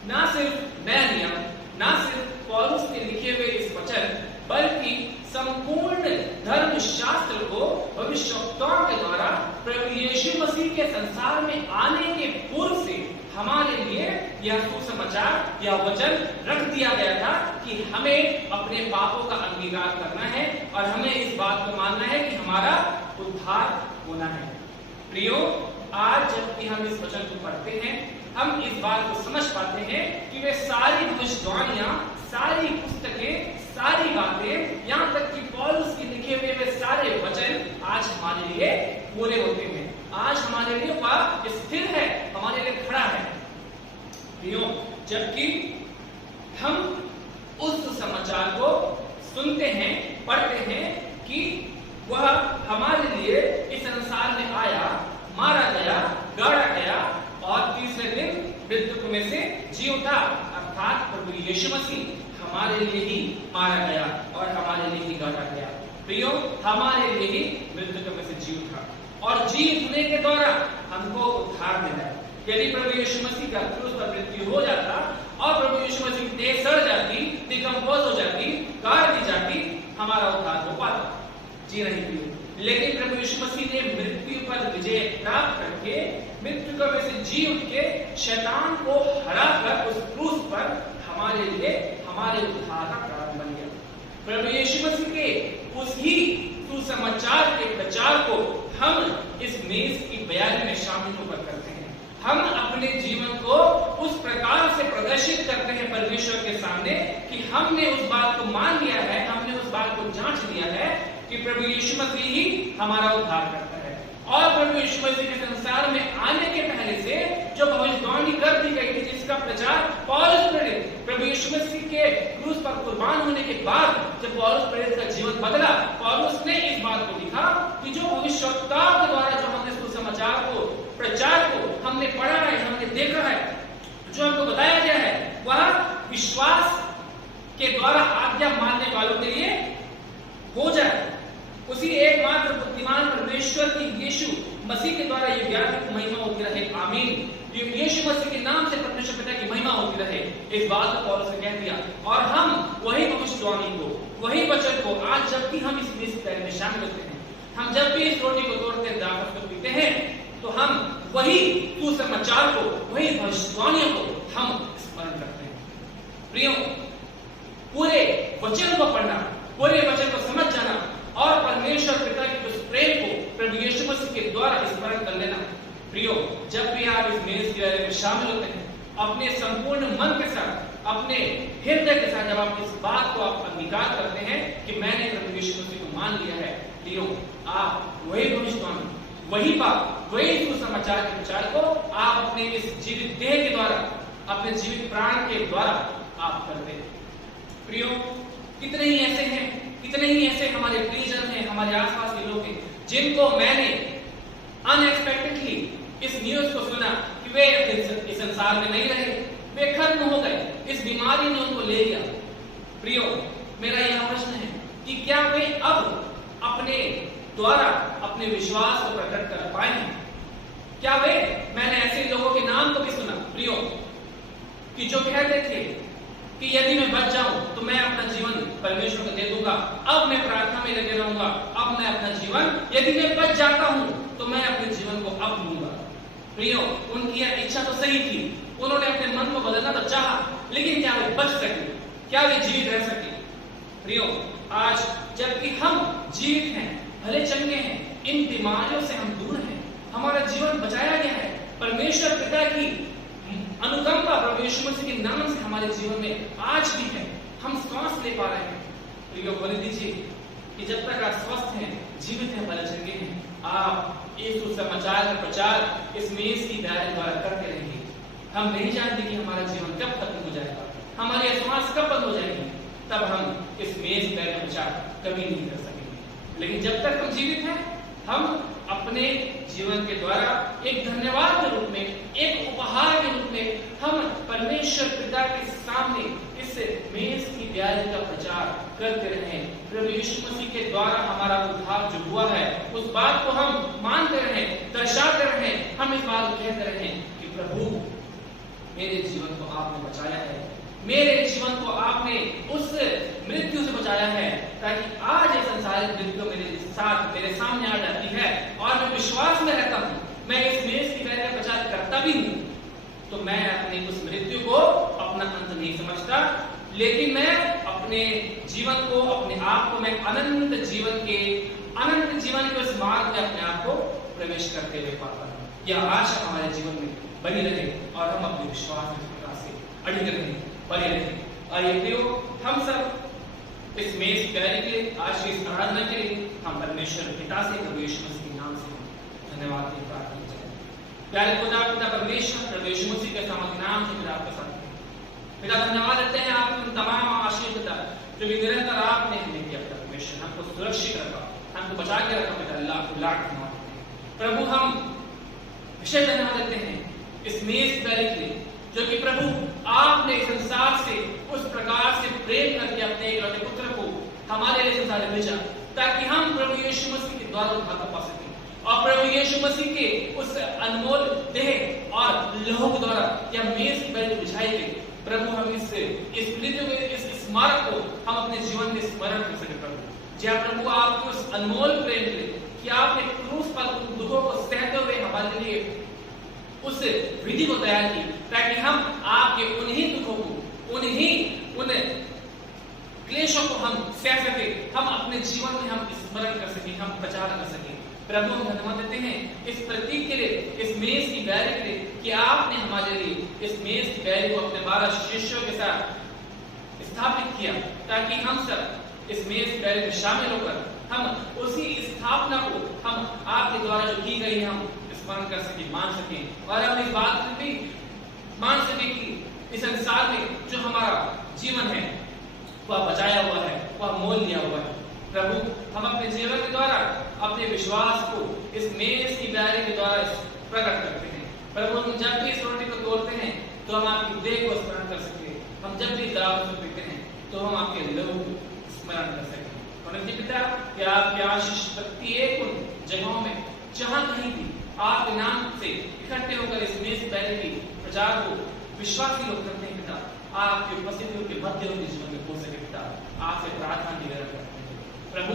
ना सिर्फ नया नियम, ना सिर्फ पौलुस के लिखे हुए इस वचन, बल्कि संपूर्ण धर्म शास्त्र को भविष्यवक्ताओं के द्वारा प्रभु यीशु मसीह के संसार में आने के पूर्व से हमारे लिए यह सुसमाचार, यह वचन रख दिया गया था कि हमें अपने पापों का अंगीकार करना है और हमें इस बात को मानना है कि हमारा उद्धार होना है। प्रियो, आज जबकि हम इस वचन को पढ़ते हैं, हम इस बात को समझ पाते हैं कि वे सारी भविष्यवाणियां, सारी पुस्तकें, सारी बातें, यहाँ तक कि पौलुस के लिखे हुए वे सारे वचन आज हमारे लिए पूरे होते हैं, आज हमारे लिए वह स्थिर है, हमारे लिए खड़ा है। प्रियो, जबकि हम उस समाचार को सुनते हैं, पढ़ते हैं कि वह हमारे लिए इस संसार में आया, मारा गया, गाड़ा गया और तीसरे दिन मृत्यु में से जी उठा, अर्थात प्रभु यीशु मसीह हमारे लिए ही मारा गया और हमारे लिए ही गाड़ा गया। प्रियो, हमारे लिए ही मृत्यु में से जी उठा और जी उठने के द्वारा हमको उद्धार मिला है। यदि प्रभु यीशु मसीह का क्रूस पर मृत्यु हो जाता और प्रभु यीशु मसीह की देह सड़ जाती, डिकम्पोज हो जाती, गाड़ दी जाती, हमारा उद्धार हो पाता? जी नहीं प्रियो। लेकिन प्रभु यीशु मसीह ने मृत्यु पर विजय प्राप्त करके, मृत्यु में से जी उठ के शैतान को हराकर उस क्रूस पर हमारे लिए हमारे उद्धार का कारण बन गया। प्रभु यीशु मसीह के उस ही सुसमाचार के प्रचार को हम इस मेज की बयानी में शामिल होकर करते हैं। हम अपने जीवन को उस प्रकार से प्रदर्शित करते हैं परमेश्वर के सामने कि हमने उस बात को मान लिया है, हमने उस बात को जांच लिया है कि प्रभु यीशु मसीह ही हमारा उद्धार करता है और प्रभु यीशु मसीह के कुर्बान होने के बाद जब पौलुस प्रेरित का जीवन बदला, पौलुस ने इस बात को लिखा कि जो भविष्यवक्ताओं के द्वारा जो हमने सुसमाचार को, प्रचार को हमने पढ़ा है, हमने देखा है, जो हमको बताया गया है, वह विश्वास के द्वारा आज्ञा मानने वालों के लिए हो जाए। उसी एकमात्र बुद्धिमान परमेश्वर की यीशु मसीह के द्वारा ये ज्ञान की महिमा होती रहे, आमीन। यीशु मसीह के नाम से परमेश्वर पिता की महिमा होती रहे, इस बात को पौलुस ने कह दिया। और हम वही भविष्यवाणी को, वही वचन को आज जबकि हम इस कार्य में शामिल होते हैं, हम जब भी इस रोटी को तोड़ते हैं, दाखत को पीते हैं, तो हम वही सुसमाचार को, वही भविष्यवाणियों को हम स्मरण करते हैं। प्रियो, पूरे वचन को पढ़ना, पूरे वचन को समझ जाना और परमेश्वर पिता के उस प्रेम को प्रभु यीशु मसीह के द्वारा स्मरण कर लेना। प्रियो, जब भी आप इस मेज की में शामिल होते हैं, अपने संपूर्ण मन के साथ, अपने हृदय के साथ जब आप इस बात को आप अंगीकार करते हैं कि मैंने प्रभु यीशु मसीह को मान लिया है, प्रियो, आप वही भविष्यवाणी, वही बात, वही सुसमाचार के प्रचार को आप अपने इस जीवित देह के द्वारा, अपने जीवित प्राण के द्वारा आप करते हैं। प्रियो, कितने ही ऐसे हैं, कितने ही ऐसे हमारे प्रियजन हैं, हमारे आसपास के लोग हैं, जिनको मैंने अनएक्सपेक्टेडली इस न्यूज़ को सुना कि वे इस संसार में नहीं रहे, वे खत्म हो गए, इस बीमारी ने उनको ले लिया। प्रियो, मेरा यह प्रश्न है कि क्या वे अब अपने द्वारा अपने विश्वास को प्रकट कर पाएंगे? क्या वे, मैंने ऐसे लोगों के नाम को भी सुना प्रियो, कि जो कहते थे कि यदि मैं बच जाऊं तो मैं अपना जीवन परमेश्वर को दे दूंगा, अब मैं प्रार्थना में लगे रहूंगा, अब मैं अपना जीवन, यदि मैं बच जाता हूं तो मैं अपने जीवन को अब लूंगा। प्रियो, उनकी यह इच्छा तो सही थी, उन्होंने अपने मन को बदलना तो चाहा, लेकिन क्या वे बच सके? क्या वे जीवित रह सके? प्रियो, आज जबकि हम जीवित हैं, भले चंगे हैं, इन बीमारियों से हम दूर हैं, हमारा जीवन बचाया गया है, परमेश्वर पिता की अनुकंपा प्रभु यीशु मसीह के नाम से हमारे जीवन में आज भी है, हम सांस ले पा रहे हैं। प्रियो, बोल दीजिए कि जब तक आप स्वस्थ हैं, जीवित हैं, भले चंगे हैं, आप इस सुसमाचार का प्रचार इस मेज की दायरे द्वारा करते रहेंगे। हम नहीं जानते कि हमारा जीवन कब खत्म हो जाएगा, हमारी सांस कब बंद हो जाएगी, तब हम इस मेज का प्रचार कभी नहीं कर सकेंगे। लेकिन जब तक हम जीवित हैं, हम अपने जीवन के द्वारा एक धन्यवाद के रूप में, एक उपहार के रूप में हम परमेश्वर पिता के सामने इस मेज की ब्याज का प्रचार करते रहें। प्रभु यीशु मसीह के द्वारा हमारा उद्धार जो हुआ है, उस बात को हम मानते रहें, दर्शाते रहें, हम इस बात को कहते रहें कि प्रभु, मेरे जीवन को आपने बचाया है, मेरे जीवन को आपने उस मृत्यु से बचाया है, ताकि आज ये संसारिक मृत्यु मेरे साथ, मेरे सामने आ जाती है और मैं विश्वास में रहता हूँ, मैं इस मेज की बैठ का प्रचार करता भी हूँ, तो मैं अपनी उस मृत्यु को अपना अंत नहीं समझता, लेकिन मैं अपने जीवन को, अपने आप को, मैं अनंत जीवन के उस मार्ग में अपने आप को प्रवेश करते हुए पाता हूँ। यह आशा हमारे जीवन में बनी रहे और हम अपने विश्वास में से अड़िग रहे, बने रहे। और ये प्रियो, हम सब इस मेज की तैयारी के लिए, आज की इस आराधना के लिए हम परमेश्वर पिता से, प्रभु यीशु मसीह के नाम से धन्यवाद की प्रार्थना करें। प्यारे खुदा पिता परमेश्वर, प्रभु यीशु मसीह के सामर्थ्य नाम से फिर आपके साथ पिता धन्यवाद देते हैं आपके उन तमाम आशीष पिता जो भी निरंतर आपने हमें किया परमेश्वर, हमको सुरक्षित रखा, हमको बचा के रखा पिता, लाख लाख धन्यवाद देते हैं। प्रभु, हम विशेष धन्यवाद देते हैं इस मेज की तैयारी के लिए, जो कि प्रभु आपने संसार से उस प्रकार से प्रेम करके अपने इकलौते पुत्र को हमारे लिए संसार में भेजा, ताकि हम प्रभु यीशु मसीह के द्वारा उद्धार को पा सकें और प्रभु यीशु मसीह के उस अनमोल देह और लहू के द्वारा या मेज की बैठ बिछाई गई, प्रभु हम इस मृत्यु में इस स्मारक को हम अपने जीवन में स्मरण कर सके। प्रभु, जहाँ प्रभु आपके उस अनमोल प्रेम के लिए कि आपने क्रूस पर दुखों को सहते हुए हमारे लिए उस विधि को तैयार की, ताकि हम आपके उन्हीं दुखों को, उन क्लेशों को हम सह सके, हम अपने जीवन में हम स्मरण कर सके, हम प्रचार कर सके। प्रभु, हम धन्यवाद देते हैं इस प्रतीक के लिए, इस मेज की बैरी के लिए कि आपने हमारे लिए इस मेज की बैरी को अपने 12 शिष्यों के साथ स्थापित किया, ताकि हम सब इस मेज की बैरी में शामिल होकर हम उसी स्थापना को हम आपके द्वारा जो की गई हम स्मरण कर सके, मान सके, और हम इस बात को भी मान सके कि इस संसार में जो हमारा जीवन है, वह बचाया हुआ है, वह मोल लिया हुआ है। प्रभु, हम अपने जीवन के द्वारा अपने विश्वास को इस मेज की ब्यारी के द्वारा प्रकट करते हैं। प्रभु, हम जब भी इस रोटी को तोड़ते हैं तो हम आपकी देह को स्मरण कर सके। हम जब भी दावत को पीते हैं तो हम आपके लहू को स्मरण कर सकें। और पिता, कि आपकी आशीष प्रत्येक उन जगहों में जहां कहीं भी आपके नाम से इकट्ठे होकर इस मेज की ब्यारी की प्रचार को विश्वासी लोग करते हैं पिता, आपकी उपस्थिति उनके मध्य उनके जीवन में हो सके पिता। आपसे प्रार्थना निवेदन करते हैं प्रभु,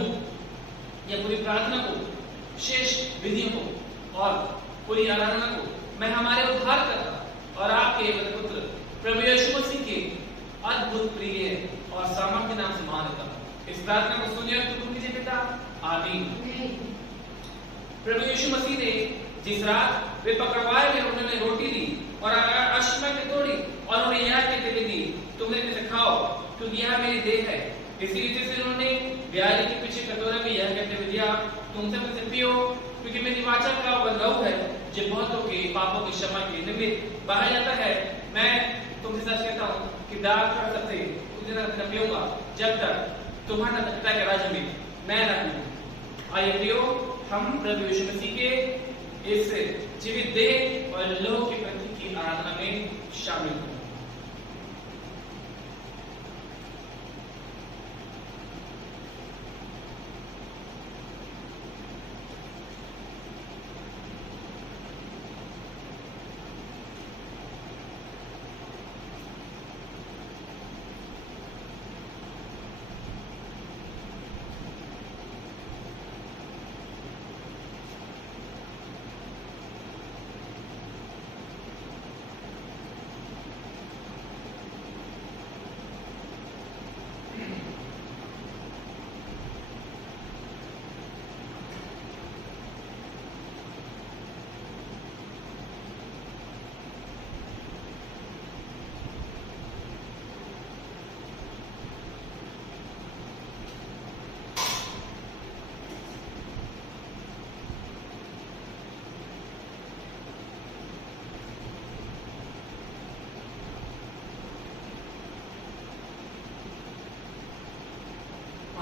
यह पूरी प्रार्थना को, शेष विधियों को और पूरी आराधना को मैं हमारे उद्धारकर्ता और आपके पुत्र प्रभु यीशु मसीह के अद्भुत प्रिय और सामर्थ्य नाम से मान लेता हूं। इस प्रार्थना को सुनिए और कबूल कीजिए पिता, आमीन। प्रभु यीशु मसीह ने जिस रात वे पकड़वाए गए उन्होंने रोटी ली और आशीर्वाद की तोड़ी और उन्हें यह कहते हुए दी, तुमने इसे खाओ क्योंकि यह मेरी देह है। इसी रीति से उन्होंने ब्यारी के पीछे कटोरा में यह कहते हुए दिया, तुम सब इसे पियो क्योंकि मेरी वाचा का वह लहू है जो बहुतों के पापों की क्षमा के निमित्त बहाया जाता है। मैं तुमसे सच कहता हूँ कि दाग सबसे उस दिन तक पीऊंगा जब तक तुम्हारा पिता के राज्य में मैं न पीऊं। आइए प्रियो, हम प्रभु यीशु मसीह के इस जीवित देह और लहू की प्रतीक की आराधना में शामिल हों।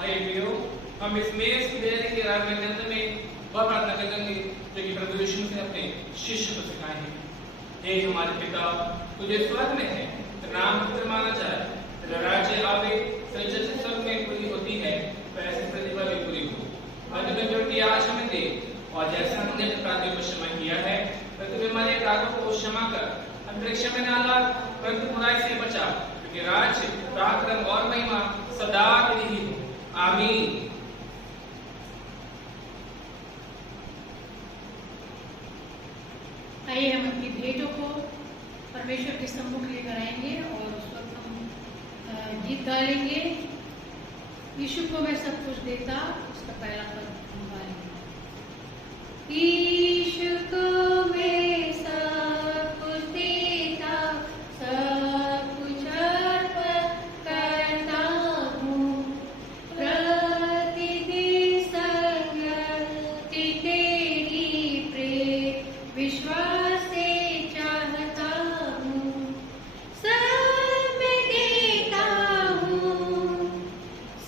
आइए प्रियो, हम इस मेज की ब्यारी के आराधना के अंत में वह प्रार्थना करेंगे जो कि प्रभु यीशु ने अपने शिष्य को सिखाए हैं। हे हमारे पिता, तुझे स्वर्ग में है, तेरा नाम पवित्र माना जाए, तेरा राज्य आवे, जैसे स्वर्ग में पूरी होती है वैसे पृथ्वी पर भी पूरी हो। आज हमें जो रोटी आज हमें दे, और जैसे हमने अपने अपराधियों को क्षमा किया है वैसे हमारे अपराधों को क्षमा कर, अंतरिक्ष में न ला परंतु बुराई से बचा, क्योंकि राज्य, पराक्रम और महिमा सदा तेरी ही हो। आमीन। आइए हम अपनी भेंटों को परमेश्वर के सम्मुख लेकर आएंगे और उस वक्त हम गीत गाएंगे। यीशु को मैं सब कुछ देता, उसका पहला पद हम गाएंगे। यीशु को मैं सब कुछ देता, सब कुछ अर्पण करता हूँ, प्रतिदिन संगति तेरी प्रेम विश्वास से चाहता हूँ, सब मैं देता हूँ,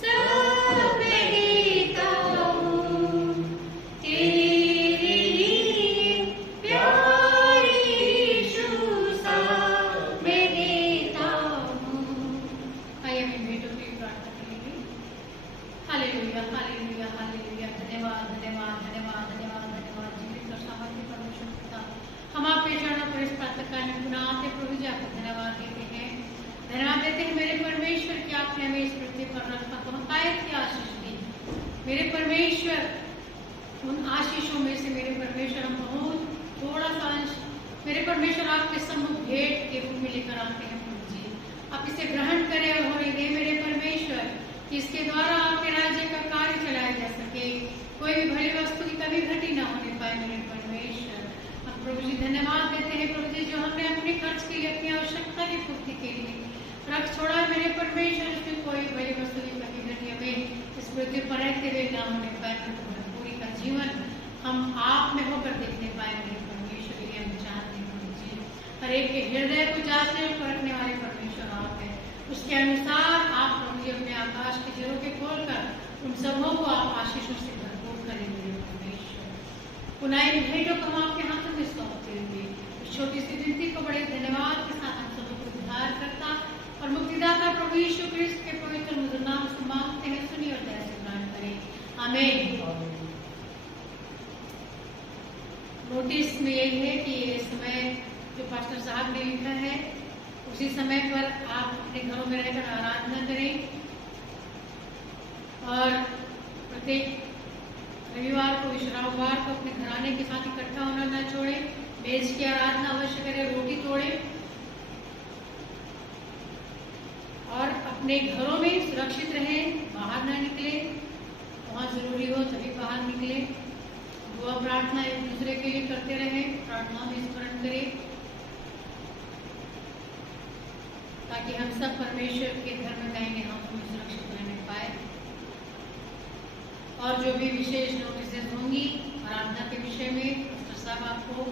सब मैं देता हूँ, तेरे लिए प्यारे यीशु सब मैं देता हूँ। आइए हम भेंटों की प्रार्थना करेंगे। Hallelujah, hallelujah, hallelujah. धन्यवाद, धन्यवाद, धन्यवाद, धन्यवाद, धन्यवाद। जीवित और सामर्थ्य परमेश्वर पिता, हम आपके चरणों पर इस प्रातःकाल में पुनः आते प्रभु जी आपको धन्यवाद देते हैं। धन्यवाद देते हैं मेरे परमेश्वर कि आपने हमें इस पृथ्वी पर रखा, बहुतायत की आशीष दी। मेरे परमेश्वर, उन आशीषों में से मेरे परमेश्वर हम बहुत थोड़ा सा अंश मेरे परमेश्वर आपके सम्मुख भेंट के रूप में लेकर आते हैं प्रभु जी। आप इसे ग्रहण करें और होने दें मेरे परमेश्वर, कि इसके द्वारा आपके राज्य का कार्य चलाया जा सके, कोई भी भली वस्तु की कभी घटी ना होने पाए मेरे परमेश्वर। अब प्रभु जी धन्यवाद देते हैं प्रभु जी, जो हमने अपने खर्च के लिए, अपनी आवश्यकता की पूर्ति के लिए रख छोड़ा है मेरे परमेश्वर, इसमें कोई भली वस्तु की कभी घटी हमें इस पृथ्वी पर रहते हुए ना होने पाए, भरपूरी का जीवन हम आप में होकर देखने पाए मेरे परमेश्वर। ये हम चाहते हैं प्रभु जी, हर एक के हृदय को जांचने और परखने वाले परमेश्वर आप है, उसके अनुसार आप प्रभु जी अपने आकाश के झरोखे खोलकर उन सबों को आप आशीषों से भरपूर करेंगे परमेश्वर। पुनाई भेंटों को हम आपके हाथों में सौंपते हुए इस छोटी सी विनती को बड़े धन्यवाद के साथ हम सबों को उद्धार करता और मुक्तिदाता प्रभु यीशु क्रिस्त के पवित्र मधुर नाम से मांगते हैं, सुनिए और दया से ग्रहण करें, आमीन। नोटिस में यही है कि ये समय जो पास्टर साहब ने लिखा है उसी समय पर आप अपने घरों में रहकर आराधना करें और प्रत्येक रविवार को विश्रामवार को अपने घराने के साथ इकट्ठा होना न छोड़ें। मेज की आराधना अवश्य करें, रोटी तोड़ें और अपने घरों में सुरक्षित रहें, बाहर ना निकले, वहाँ जरूरी हो तभी बाहर निकले। दुआ प्रार्थना एक दूसरे के लिए करते रहें, प्रार्थना में स्मरण करें ताकि हम सब परमेश्वर के घर में दाहिने हाथों में सुरक्षित रहने पाए। और जो भी विशेष नोटिस होंगी आराधना के विषय में पास्टर साहब आपको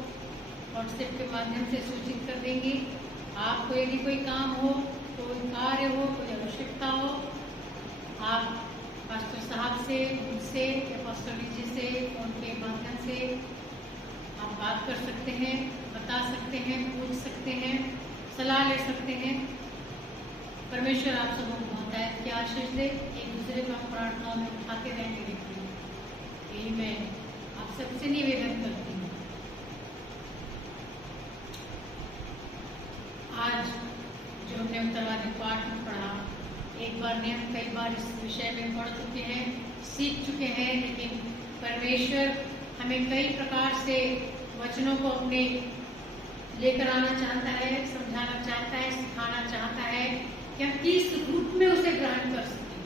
व्हाट्सएप के माध्यम से सूचित कर देंगे। आपको यदि कोई काम हो, कोई कार्य हो, कोई आवश्यकता हो, आप पास्टर साहब से, मुझसे या पास्टर जी से फोन के माध्यम से आप बात कर सकते हैं, बता सकते हैं, पूछ सकते हैं, सलाह ले सकते हैं। परमेश्वर आप सबों को बहुतायत की आशीष दे। एक दूसरे को हम प्रार्थनाओं में उठाते रहेंगे, यही मैं आप सबसे निवेदन करती हूँ। आज जो हमने उत्तरवादी पाठ में पढ़ा, एक बार ने हम कई बार इस विषय में पढ़ चुके हैं, सीख चुके हैं, लेकिन परमेश्वर हमें कई प्रकार से वचनों को अपने लेकर आना चाहता है, समझाना चाहता है, सिखाना चाहता है कि हम किस रूप में उसे ग्रहण कर सकें,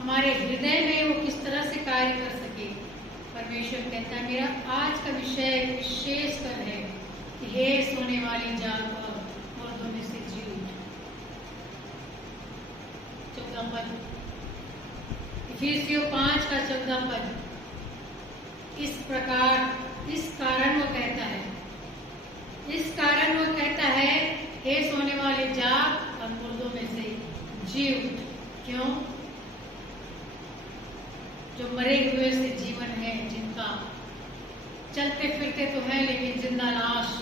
हमारे हृदय में वो किस तरह से कार्य कर सके। परमेश्वर कहता है मेरा आज का विषय विशेषकर है कि हे सोने वाली जाग और मुर्दों में से जी उठ। 14 पद, इफिसियों 5 का 14 पद, इस कारण वो कहता है, इस कारण वो कहता है हे सोने वाले जाग और मुर्दों में से जी उठ। क्यों? जो मरे हुए से जीवन है, जिनका चलते फिरते तो है लेकिन जिंदा लाश,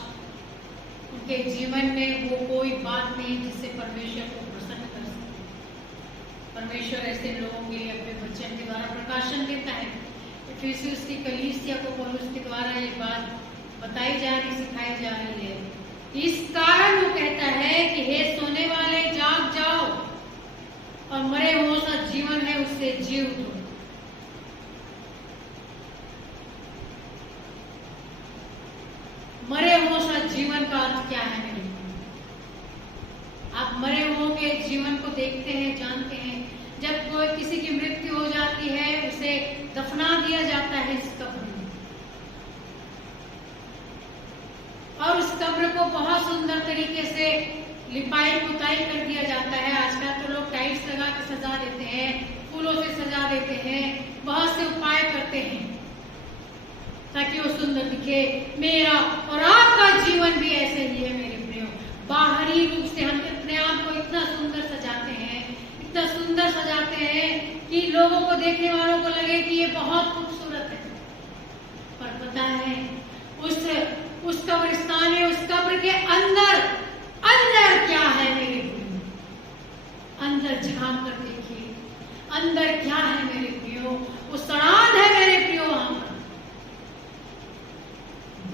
उनके जीवन में वो कोई बात नहीं जिससे परमेश्वर को प्रसन्न कर सके। परमेश्वर ऐसे लोगों के लिए अपने वचन के द्वारा प्रकाशन देता है। इफिसियों की कलीसिया को पौलुस के द्वारा ये बात बताई जा रही, सिखाई जा रही है। इस कारण वो कहता है कि हे सोने वाले जाग जाओ और मरे हुओं सा जीवन है उससे जी उठो। मरे हुओं सा जीवन का अर्थ क्या है मेरे? आप मरे हुओं के जीवन को देखते हैं, जानते हैं। जब कोई किसी की मृत्यु हो जाती है, उसे दफना दिया जाता है इस कब्र में, और उस कब्र को बहुत सुंदर तरीके से लिपाई पुताई कर दिया जाता है। आजकल तो लोग टाइल्स लगा के सजा देते हैं, फूलों से सजा देते हैं, बहुत से उपाय करते हैं ताकि वो सुंदर दिखे। मेरा और आपका जीवन भी ऐसे ही है मेरे प्रियो। बाहरी रूप से हम अपने आप को इतना सुंदर सजाते हैं, इतना सुंदर सजाते हैं कि लोगों को, देखने वालों को लगे कि ये बहुत खूबसूरत है। पर पता है उस कब्रिस्तान में, उस कब्र के अंदर क्या है मेरे प्रियो? अंदर झांक कर देखिए, अंदर क्या है मेरे प्रियो? वो सड़ांध है मेरे प्रियो, वहां पर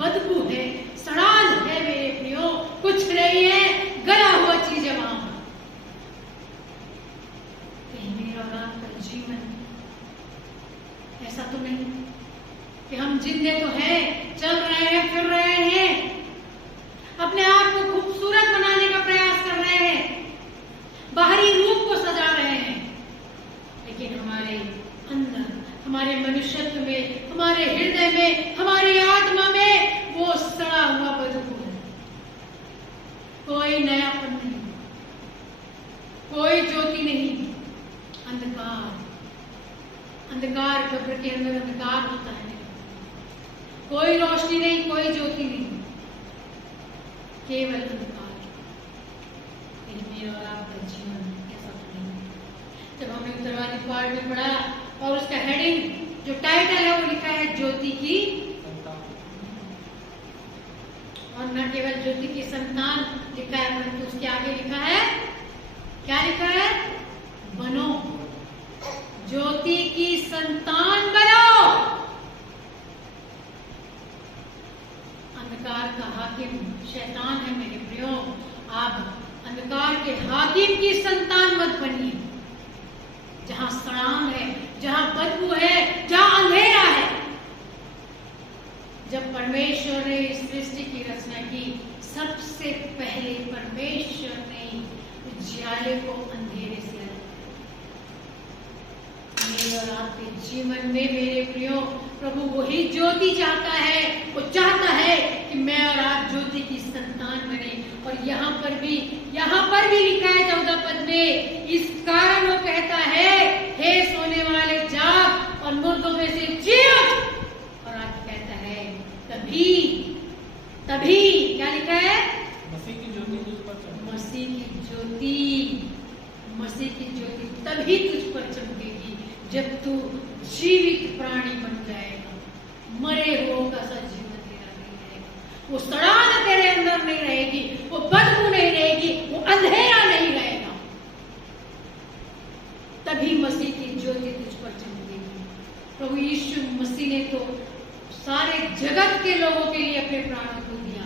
बदबू है, सड़ांध है मेरे प्रियो, कुछ नहीं है, गला हुआ चीज है वहां पर। मेरा और आपका जीवन ऐसा तो नहीं कि हम जिंदे तो हैं, चल रहे हैं, फिर रहे हैं, अपने आप को खूबसूरत बनाने का प्रयास कर रहे हैं, बाहरी रूप को सजा रहे हैं, लेकिन हमारे अंदर, हमारे मनुष्यत्व में, हमारे हृदय में, हमारी आत्मा में वो सड़ा हुआ बदबू है। कोई नयापन नहीं, कोई ज्योति नहीं, अंधकार। अंधकार, कब्र के अंदर अंधकार होता है, कोई रोशनी नहीं, कोई ज्योति नहीं, केवल अंधकार। मेरा और आपका जीवन ऐसा नहीं। जब हमने उत्तरवादी पार्ट में पढ़ा और उसका हेडिंग जो टाइटल है वो लिखा है ज्योति की, और न केवल ज्योति की संतान लिखा है परंतु उसके आगे लिखा है, क्या लिखा है? बनो, ज्योति की संतान बनो। अंधकार का हाकिम शैतान है मेरे प्रियो, आप अंधकार के हाकिम की संतान मत बनिए। जहां सड़ाम है, जहां बदबू है, जहां अंधेरा है। जब परमेश्वर ने इस सृष्टि की रचना की, सबसे पहले परमेश्वर ने उजियाले को अंधेरे से अलग किया। मेरे और आपके जीवन में मेरे प्रियो, प्रभु वही ज्योति चाहता है, वो चाहता है कि मैं और आप ज्योति की संतान बने। और यहाँ पर भी लिखा है 14 पद में, इस कारण वो कहता है, हे सोने वाले जाग और मुर्दों में से जी उठ। और आज कहता है तभी क्या लिखा है? मसीह की ज्योति तुझ पर चमकेगी। मसीह की ज्योति तभी तुझ पर चमकेगी जब तू जीवित प्राणी बन जाएगा। मरे हुओं का सा जीवन तेरा नहीं रहेगा, वो सड़ान तेरे अंदर नहीं रहेगी, वो बदबू नहीं रहेगी, वो अंधेरा नहीं रहेगा। तभी मसीह की ज्योति तुझ पर चमकेगी। प्रभु यीशु मसीह ने तो सारे जगत के लोगों के लिए अपने प्राणों को दिया,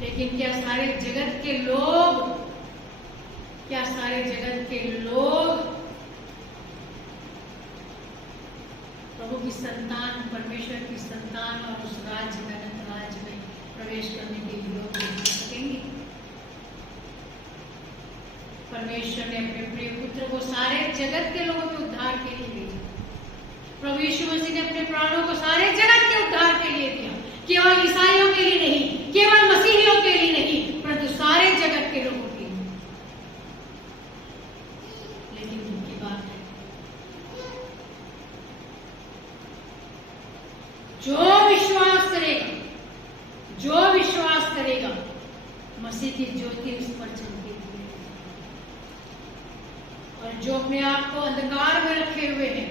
लेकिन क्या सारे जगत के लोग प्रभु की संतान, परमेश्वर की संतान और उस राज्य में, अनंत राज्य में प्रवेश करने के योग्य हो सकेंगे? परमेश्वर ने अपने प्रिय पुत्र को सारे जगत के लोगों के उद्धार के लिए भेजा। प्रभु यीशु मसीह ने अपने प्राणों को सारे जगत के उद्धार के लिए दिया, केवल ईसाइयों के लिए नहीं, केवल मसीहियों के लिए नहीं, परंतु सारे जगत के लोगों के लिए। लेकिन दुख की बात है, जो विश्वास करेगा मसीह की ज्योति उस पर चमकेगी। और जो अपने आप को अंधकार में रखे हुए हैं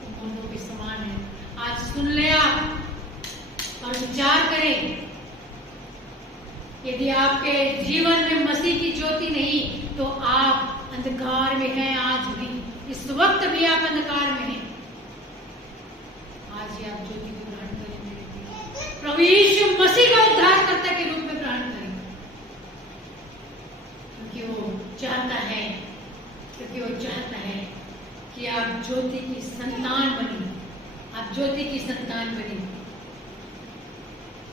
वो मुर्दों के समान है। आज सुन ले आप और विचार करें, यदि आपके जीवन में मसीह की ज्योति नहीं तो आप अंधकार में हैं। आज भी, इस वक्त भी आप अंधकार में हैं। आज ही आप ज्योति को ग्रहण करें मेरे प्रिय। प्रभु यीशु मसीह का उद्धारकर्ता के रूप में ग्रहण करें, क्योंकि वो चाहता है कि आप ज्योति की संतान बने, आप ज्योति की संतान बने।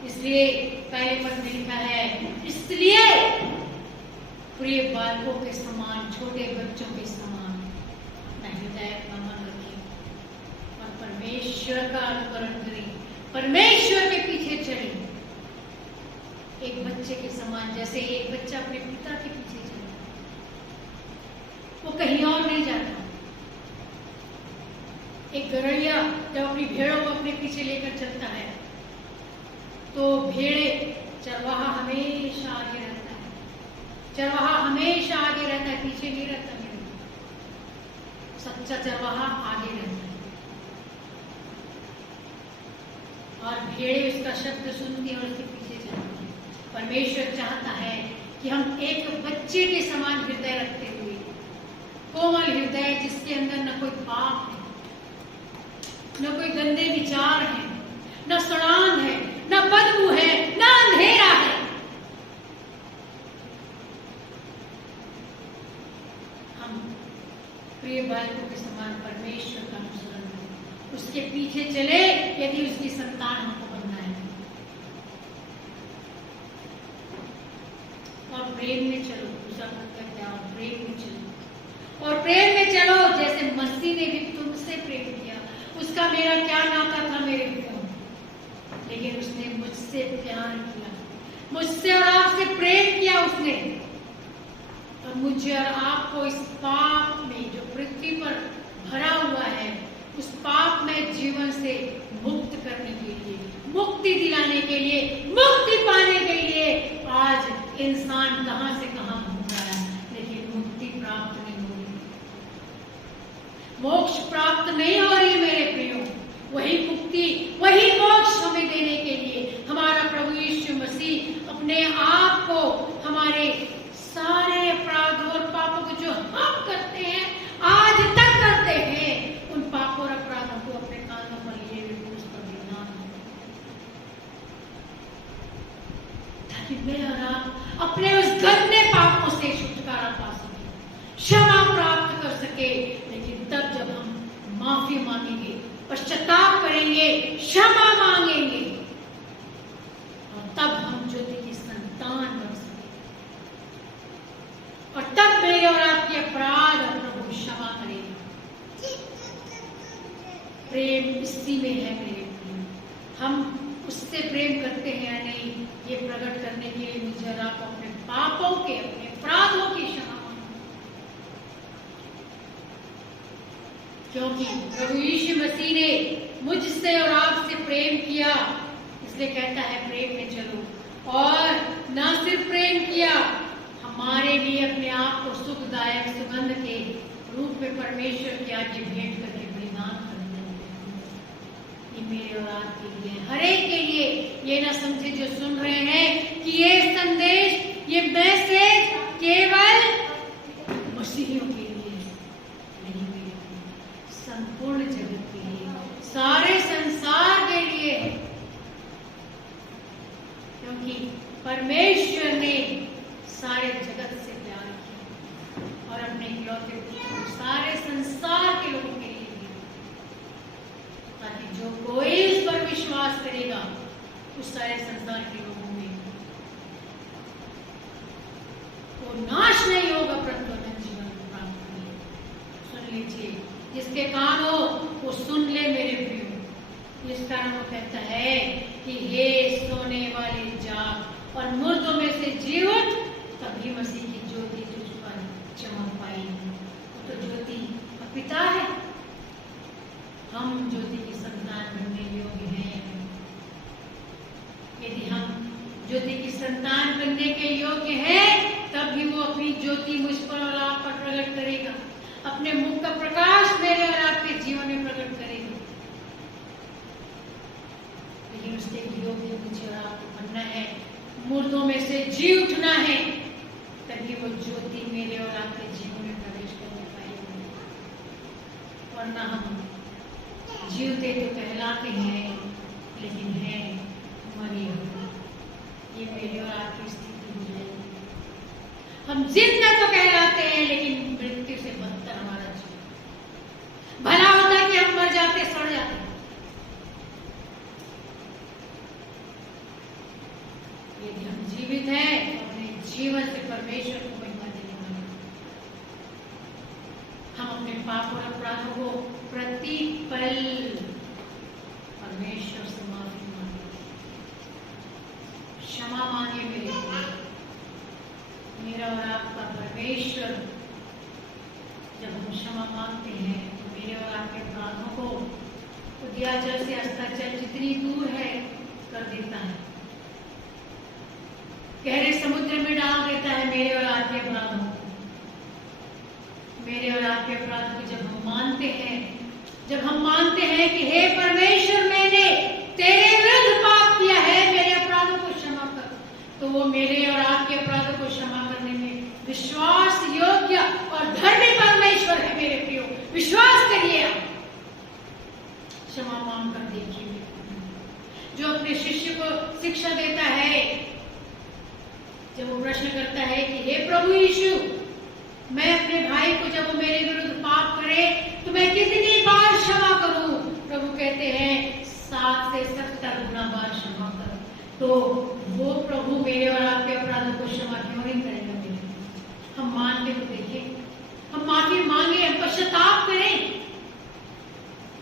इसलिए पहले पद में लिखा है, इसलिए प्रिय बालकों के समान, छोटे बच्चों के समान अपना हृदय, अपना मन रखें और परमेश्वर का अनुकरण करें, परमेश्वर के पीछे चलें। एक बच्चे के समान, जैसे एक बच्चा अपने पिता के पीछे चलता है, वो कहीं और नहीं जाता। एक गड़ैया जब अपनी भेड़ों को अपने पीछे लेकर चलता है तो भेड़े, चरवाहा हमेशा आगे रहता है, चरवाहा हमेशा आगे रहता है, पीछे नहीं रहता। मेरे सच्चा चरवाहा आगे रहता है और भेड़े उसका शब्द सुनती है और उसके पीछे चलती है। परमेश्वर चाहता है कि हम एक बच्चे के समान हृदय रखते हुए, कोमल हृदय जिसके अंदर न कोई पाप है, न कोई गंदे विचार है, न सड़ान है, न बदबू है, न अंधेरा है, हम प्रिय बालकों के समान परमेश्वर का अनुसरण करें, उसके पीछे चले यदि उसकी संतान हमको बनना है। और प्रेम में चलो, दूसरा पद का क्या? प्रेम में चलो, और प्रेम में चलो जैसे मसीह ने भी तुमसे प्रेम किया। उसका मेरा क्या नाता था मेरे प्रियो, लेकिन उसने मुझसे प्यार किया, मुझसे और आपसे प्रेम किया उसने, और मुझे और आपको इस पाप में जो पृथ्वी पर भरा हुआ है, उस पाप में जीवन से मुक्त करने के लिए, मुक्ति दिलाने के लिए, मुक्ति पाने के लिए आज इंसान कहां से कहां घूम रहा है, लेकिन मुक्ति प्राप्त नहीं हो रही। मोक्ष प्राप्त नहीं हो रही मेरे प्रियो। वही मुक्ति, वही मोक्ष हमें देने के लिए हमारा प्रभु यीशु मसीह अपने आप को, हमारे सारे अपराधों और पापों को जो हम करते हैं, आज तक करते हैं, उन पापों और अपराधों को अपने कांधों पर लिए हुए क्रूस पर देना, ताकि मैं और आप अपने उस गंदे पापों से छुटकारा पा सके, क्षमा प्राप्त कर सके। लेकिन तब जब हम माफी मांगेंगे, पश्चाताप करेंगे, क्षमा मांगेंगे, और तब हम ज्योति की संतान बन सकेंगे, और तब मेरे और आपके अपराध और प्रभु क्षमा करेगा। प्रेम इसी में है मेरे प्रिय। हम उससे प्रेम करते हैं या नहीं, ये प्रकट करने के लिए मुझे और आपको अपने पापों के, अपने अपराधों की क्षमा मांगनी, क्योंकि प्रभु यीशु मसीह ने मुझसे और आपसे प्रेम किया, इसलिए कहता है प्रेम में चलो। और ना सिर्फ प्रेम किया, हमारे लिए अपने आप को सुखदायक सुगंध के रूप में परमेश्वर के आगे भेंट करके बलिदान कर दिया। ये मेरे और आपके लिए, हर एक के लिए। ये ना समझे जो सुन रहे हैं कि ये संदेश, ये मैसेज केवल मसीहियों के लिए नहीं, मेरे संपूर्ण जगत के लिए, सारे संसार के लिए, क्योंकि परमेश्वर ने सारे जगत से प्यार किया और अपने इकलौते पुत्र को सारे संसार के लोगों के लिए दिया, ताकि जो कोई इस पर विश्वास करेगा उस सारे संसार के लोगों में वो नाश नहीं होगा, परंतु अनंत जीवन प्राप्त करेगा। सुन लीजिए, जिसके कान हो वो सुन ले मेरे प्रियो। इस कारण वो कहता है कि हे सोने वाले जाग और मुर्दों में से जी उठ, तभी मसीह की ज्योति तुझ पर चमक पाएगी। तो ज्योति पिता है, हम ज्योति की संतान बनने योग्य हैं। यदि हम ज्योति की संतान बनने के योग्य हैं, तब भी वो अपनी ज्योति मुझ पर और आप पर प्रकट करेगा, अपने मुख का प्रकाश मेरे और आपके जीवन में प्रकट करेगा। लेकिन उसके योग्य मुझे और आपको बनना है, मुर्दों में से जी उठना है, तभी वो ज्योति मेरे और आपके जीवन में प्रवेश करने पाएगी। वरना हम जीवते तो कहलाते हैं, लेकिन है मरे हुए। ये मेरे और आपकी स्थिति हो जाएगी। हम जिंदा तो कहलाते हैं, लेकिन मृत्यु से बदतर हमारा जीवन। भला होता कि हम मर जाते, सड़ जाते। यदि हम जीवित हैं तो अपने जीवन से परमेश्वर को महिमा देने वाले, हम अपने पाप और अपराधों को प्रतिपल परमेश्वर से माफी मांगे, क्षमा मांगे। मेरा और आपका परमेश्वर, जब हम क्षमा मांगते हैं तो मेरे और आपके अपराधों को उदयाचल से अस्ताचल जितनी दूर है कर देता है, गहरे समुद्र में डाल देता है मेरे और आपके अपराधों को। मेरे और आपके अपराध को जब हम मानते हैं, जब हम मानते हैं कि हे परमेश्वर, मैंने तेरे विरुद्ध पाप किया है, मेरे अपराधों को क्षमा कर, तो वो मेरे और आपके अपराधों को क्षमा करने में विश्वास योग्य और धर्मी परमेश्वर है मेरे प्रियो। विश्वास करिए, आप क्षमा मांग कर देखिए। जो अपने शिष्य को शिक्षा देता है, जब वो प्रश्न करता है कि हे प्रभु यीशु, मैं अपने भाई को जब वो मेरे विरुद्ध पाप करे तो मैं कितनी बार क्षमा करूं? प्रभु कहते हैं 7 से 70 गुना बार क्षमा करो। तो वो प्रभु मेरे और आपके अपराधों को क्षमा क्यों नहीं करेगा? हम मान के तो देखिए, हम माफी मांगे, हम पश्चाताप करें,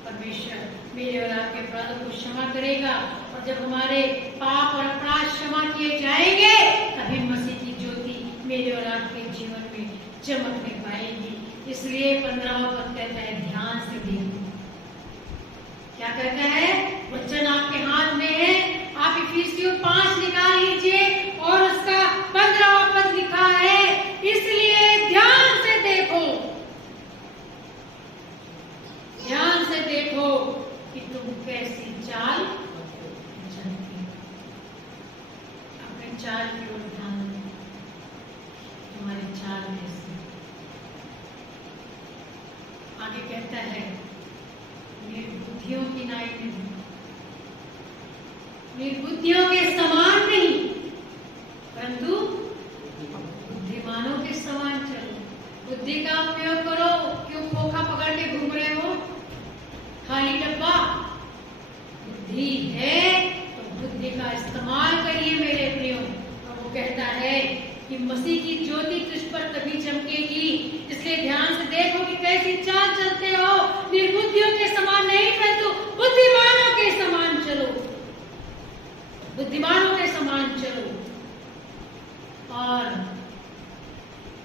परमेश्वर मेरे और आपके अपराधों को क्षमा करेगा। और जब हमारे पाप और अपराध क्षमा किए जाएंगे, तभी मसीह की ज्योति मेरे और आपके जीवन में चमकने पाएगी। इसलिए 15वां पद कहता है, ध्यान से देखो। क्या कहता है? वचन आपके हाथ में है, आप इफिसियों 5 निकाल लीजिए और उसका 15वां पद लिखा है, इसलिए ध्यान से देखो। चाल की ओर ध्यान दें। हमारी चाल कैसी? आगे कहता है निर्बुद्धियों की नाई नहीं, निर्बुद्धियों के समान नहीं, परंतु बुद्धिमानों के समान चलो। बुद्धि का उपयोग करो। क्यों खोखा पकड़ के घूम रहे हो? खाली डब्बा। बुद्धि है तो बुद्धि का इस्तेमाल करिए मेरे प्रियो। और वो कहता है कि मसीह की ज्योति तुझ पर तभी चमकेगी। इसलिए ध्यान से देखो कि कैसी चाल चलते हो। निर्बुद्धियों के समान नहीं, परंतु बुद्धिमानों के समान चलो। बुद्धिमानों के समान चलो। और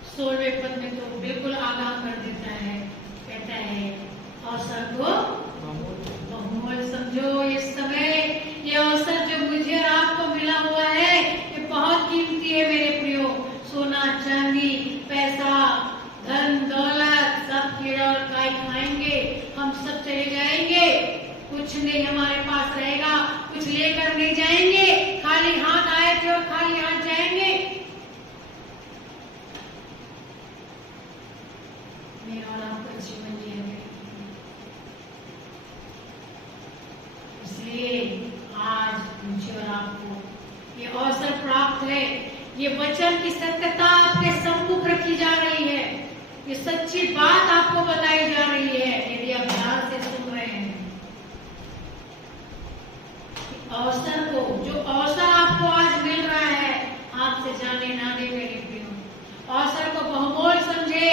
16वें पद में तो बिल्कुल आगाह कर देता है, कहता है अवसर को बहुमूल्य समझो। इस समय ये अवसर जो मुझे और आपको मिला हुआ है ये बहुत कीमती है मेरे प्रियो। सोना चांदी पैसा धन दौलत सब कीड़ा और काई खाएंगे, हम सब चले जाएंगे, कुछ नहीं हमारे पास रहेगा, कुछ लेकर नहीं जाएंगे। खाली हाथ आए थे और खाली हाथ जाएंगे। मेरा और आपका जीवन ये है। इसलिए आज मुझे और आपको ये अवसर प्राप्त है। ये वचन की सत्यता आपके सम्मुख रखी जा रही है। ये सच्ची बात आपको बताई जा रही है। यदि आप ध्यान से सुन रहे हैं अवसर को, जो अवसर आपको आज मिल रहा है, आपसे जाने ना दे मेरे प्रियो। अवसर को बहुमूल्य समझे,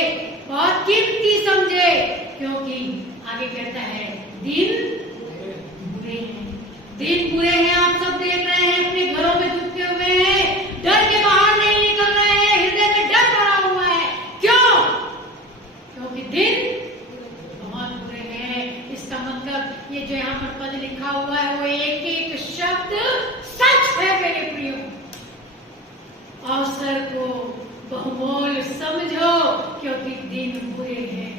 बहुत कीमती समझे, क्योंकि आगे कहता है दिन बुरे हैं। दिन बुरे हैं। आप सब देख रहे हैं, अपने घरों में दुबके हुए हैं, डर के बाहर नहीं निकल रहे हैं, हृदय में डर भरा हुआ है। क्यों? क्योंकि दिन बहुत बुरे हैं। इसका मतलब ये जो यहाँ पर पद लिखा हुआ है वो एक एक शब्द सच है मेरे प्रियो। अवसर को बहुमूल्य समझो, क्योंकि दिन बुरे हैं।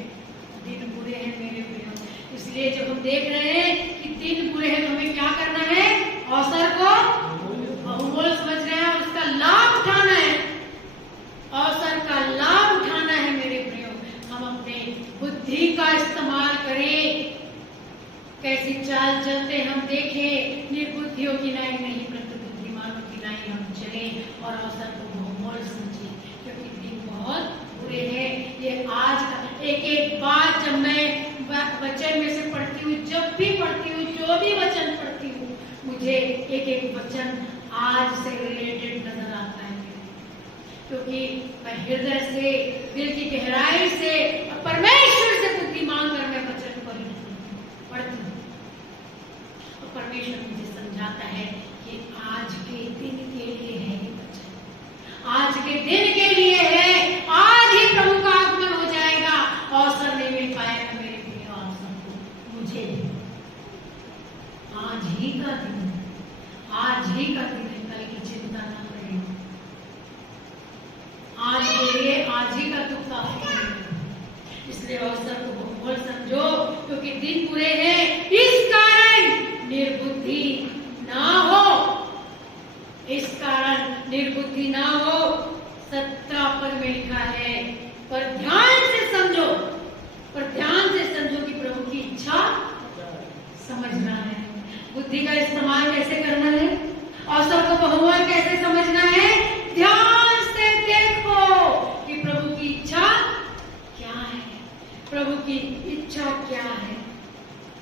दिन बुरे हैं मेरे प्रियो। इसलिए जब हम देख रहे हैं कि दिन बुरे हैं तो हमें क्या करना है? अवसर को बहुमूल्य समझ रहे हैं और उसका लाभ उठाना है। अवसर का लाभ उठाना है मेरे प्रियो। हम अपने बुद्धि का इस्तेमाल करें। कैसी चाल चलते हम देखें। निर्बुद्धियों की नाई नहीं, परंतु बुद्धिमानों की नाई हम चले और अवसर को बहुमूल्य समझें, क्योंकि दिन बहुत बुरे हैं। ये आज का एक एक बात जब मैं वचन में से पढ़ती हूँ, जब भी पढ़ती हूँ, जो भी वचन पढ़ती हूँ, मुझे एक एक वचन आज से रिलेटेड नजर आता है, क्योंकि मैं हृदय से, दिल की गहराई से, परमेश्वर से बुद्धि मांग कर मैं वचन पढ़ती हूँ। और परमेश्वर मुझे समझाता है कि आज के दिन के लिए है ये वचन, आज के दिन के लिए है। आज ही प्रभु का आगमन हो जाएगा। अवसर नहीं मिल पाएगा मेरे प्रिय। अवसर को मुझे आज ही का दिन है, आज ही का दिन है। कल की चिंता न करें। आज के लिए आज ही का दुख काफी है। इसलिए अवसर को बहुमूल्य समझो, क्योंकि दिन बुरे हैं। इस कारण निर्बुद्धि ना हो, इस कारण निर्बुद्धि ना हो। 17 पद में लिखा है, पर ध्यान से समझो, पर ध्यान से समझो कि प्रभु की इच्छा समझना है। बुद्धि का इस्तेमाल कैसे करना है? अवसर को बहुमूल्य कैसे समझना है? ध्यान से देखो कि प्रभु की इच्छा क्या है। प्रभु की इच्छा क्या है?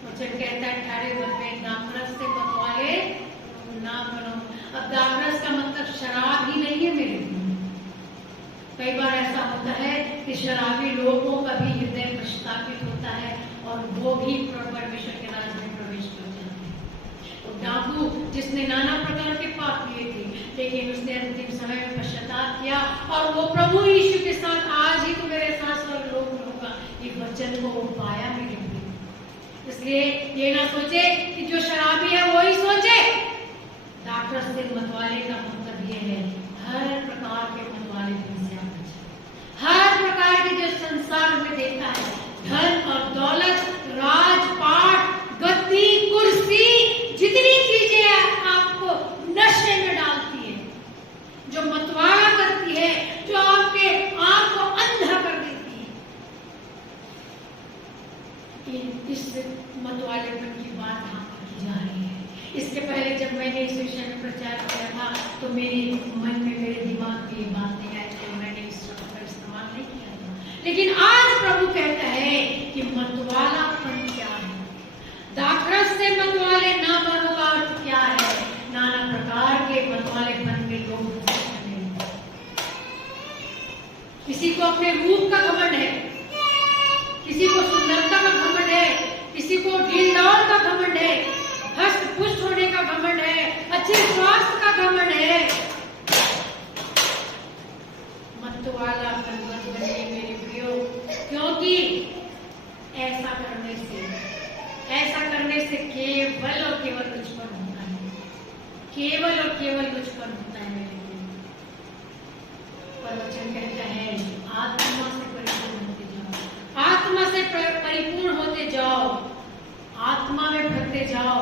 वचन कहता है 18 पद में, दाखरस से मतवाले ना बनो। अब दाखरस का मतलब शराब ही नहीं है मेरे लिए। कई बार ऐसा होता है कि शराबी लोगों का भी हृदय प्रस्तापित होता है और वो भी परमेश्वर के राज में प्रवेश कर जाते हैं। तो डाकू जिसने नाना प्रकार के पाप किए थे, लेकिन उसने अंतिम समय में पश्चाताप किया और वो प्रभु यीशु के साथ आज ही तो मेरे साथ स्वर्गलोक में होगा, ये वचन को वो पाया मेरे लिए। इसलिए ये ना सोचे कि जो शराबी है वही सोचे। दाखरस से मतवाले का मतलब ये है हर प्रकार के मतवाले से आप बचें। हर प्रकार के जो संसार में देता है, धन और दौलत, राजपाट, गद्दी, कुर्सी, जितनी चीजें आपको नशे में डालती है, प्रचार किया था तो मेरे मन में, मेरे दिमाग में ये बात नहीं आई तो मैंने इस शब्द का इस्तेमाल नहीं किया था। लेकिन आज प्रभु कहता है कि मतवालापन क्या है, दाखरस से मतवाले ना बनो का अर्थ क्या है। नाना प्रकार के मतवालेपन में लोग किसी को अपने रूप का घमंड है, किसी को सुंदरता का घमंड है, किसी को ढील-ढाल का घमंड है, हष्ट पुष्ट होने का घमंड है, अच्छे स्वास्थ्य का घमंड है। मतवालापन मत बनिए मेरे प्रियो, क्योंकि ऐसा करने से केवल और केवल दुश्मन होता है, केवल और केवल दुश्मन होता है मेरे प्रियो। वचन कहता है आत्मा से परिपूर्ण होते जाओ, आत्मा से परिपूर्ण होते जाओ, आत्मा में भरते जाओ,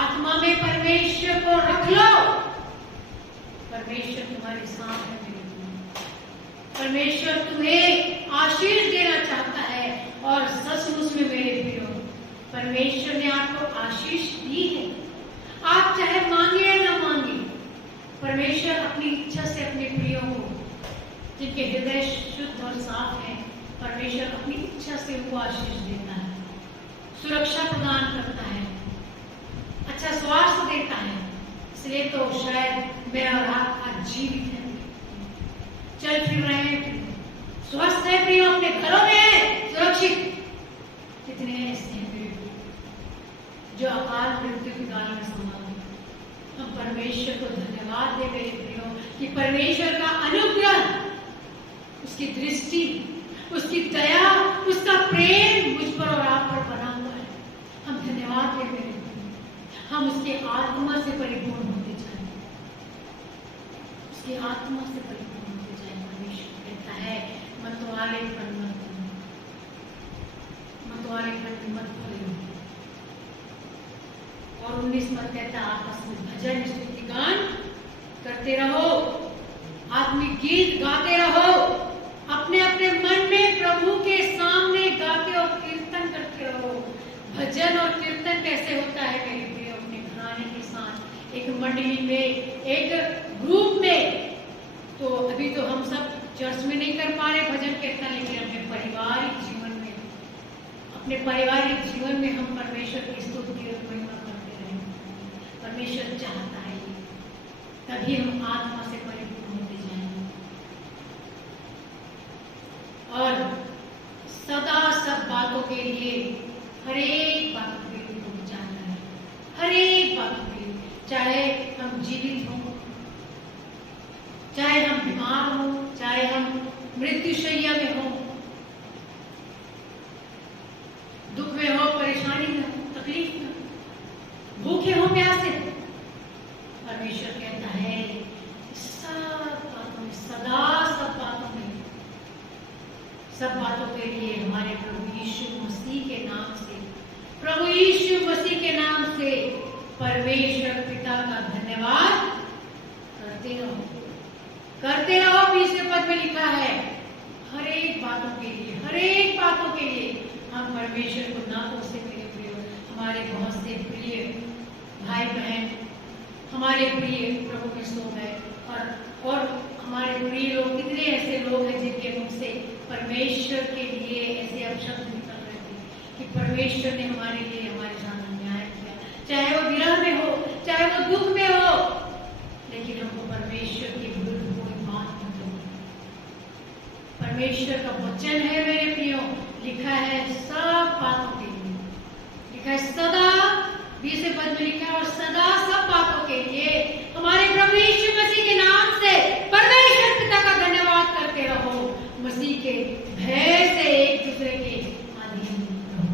आत्मा में परमेश्वर को रख लो। परमेश्वर तुम्हारे साथ है मेरे प्रियो, परमेश्वर तुम्हें आशीष देना चाहता है। और सचमुच में मेरे प्रियो, परमेश्वर ने आपको आशीष दी है, आप चाहे मांगे या ना मांगे। परमेश्वर अपनी इच्छा से अपने प्रियो को, जिनके हृदय शुद्ध और साफ है, परमेश्वर अपनी इच्छा से उनको आशीष देता है, सुरक्षा प्रदान करता है, अच्छा स्वास्थ्य देता है। इसलिए तो शायद मेरा और आप आज जीवित है, चल फिर रहे हैं, स्वस्थ है प्रियो, अपने घरों में है सुरक्षित। कितने ऐसे हैं जो अकाल मृत्यु की गाल में समा गए। हम परमेश्वर को धन्यवाद दे मेरे प्रियो कि परमेश्वर का अनुग्रह, उसकी दृष्टि, उसकी दया, उसका प्रेम मुझ पर और आप पर बना हुआ है। हम धन्यवाद दे मेरे प्रियो, हम उसके आत्मा से परिपूर्ण होते जाएं, उसकी आत्मा से परिपूर्ण होते जाएं। परमेश्वर कहता है मतवालेपन मत करो, मतवालेपन मत करो। और 19 पद कहता है आपस में भजन स्तुति गान करते रहो, आत्मिक गीत गाते रहो, अपने अपने मन में प्रभु के सामने गाते और कीर्तन करते रहो। भजन और कीर्तन कैसे होता है मेरे प्रियो? अपने घराने के साथ, एक मंडली में, एक ग्रुप में। तो अभी तो हम सब चर्च में नहीं कर पा रहे भजन कीर्तन, लेकिन अपने पारिवारिक जीवन में, अपने पारिवारिक जीवन में हम परमेश्वर की स्तुति और महिमा करते रहें। परमेश्वर चाहता है तभी हम आत्मा से परिपूर्ण होते जाएंगे। और सदा सब बातों के लिए, हर एक बातों के लिए वो जानना है, हर एक बातों के लिए, चाहे हम जीवित हों, चाहे हम बीमार हों, चाहे हम मृत्युशैया में हों, दुख में हो, परेशानी में हो, तकलीफ में हो, भूखे हो, प्यासे। परमेश्वर कहता है सब बातों में, सदा सब बातों में, सब बातों के लिए हमारे प्रभु यीशु मसीह के नाम से, प्रभु यीशु मसीह के नाम से परमेश्वर पिता का धन्यवाद करते रहो, करते रहो। 20वें पद में लिखा है हर एक बातों के लिए, हर एक बातों के लिए हम परमेश्वर को ना कोसे मेरे प्रिय। हमारे बहुत से प्रिय भाई बहन, हमारे प्रिय प्रभु के सो गए, और हमारे प्रिय लोग, कितने ऐसे लोग हैं जिनके मुख से परमेश्वर के लिए ऐसे अपशब्द निकल रहे थे कि परमेश्वर ने हमारे लिए, हमारे साथ अन्याय किया, चाहे वो विरह में हो, चाहे वो दुख में हो, लेकिन हमको परमेश्वर के विरुद्ध कोई बात मत करो। परमेश्वर का वचन है मेरे प्रियो, लिखा है सब बातों के लिए, लिखा है सदा, 20वें पद में लिखा है और सदा सब बातों के लिए हमारे प्रभु यीशु मसीह के नाम से परमेश्वर पिता का धन्यवाद करते रहो। मसीह के भय से एक दूसरे के अधीन रहो।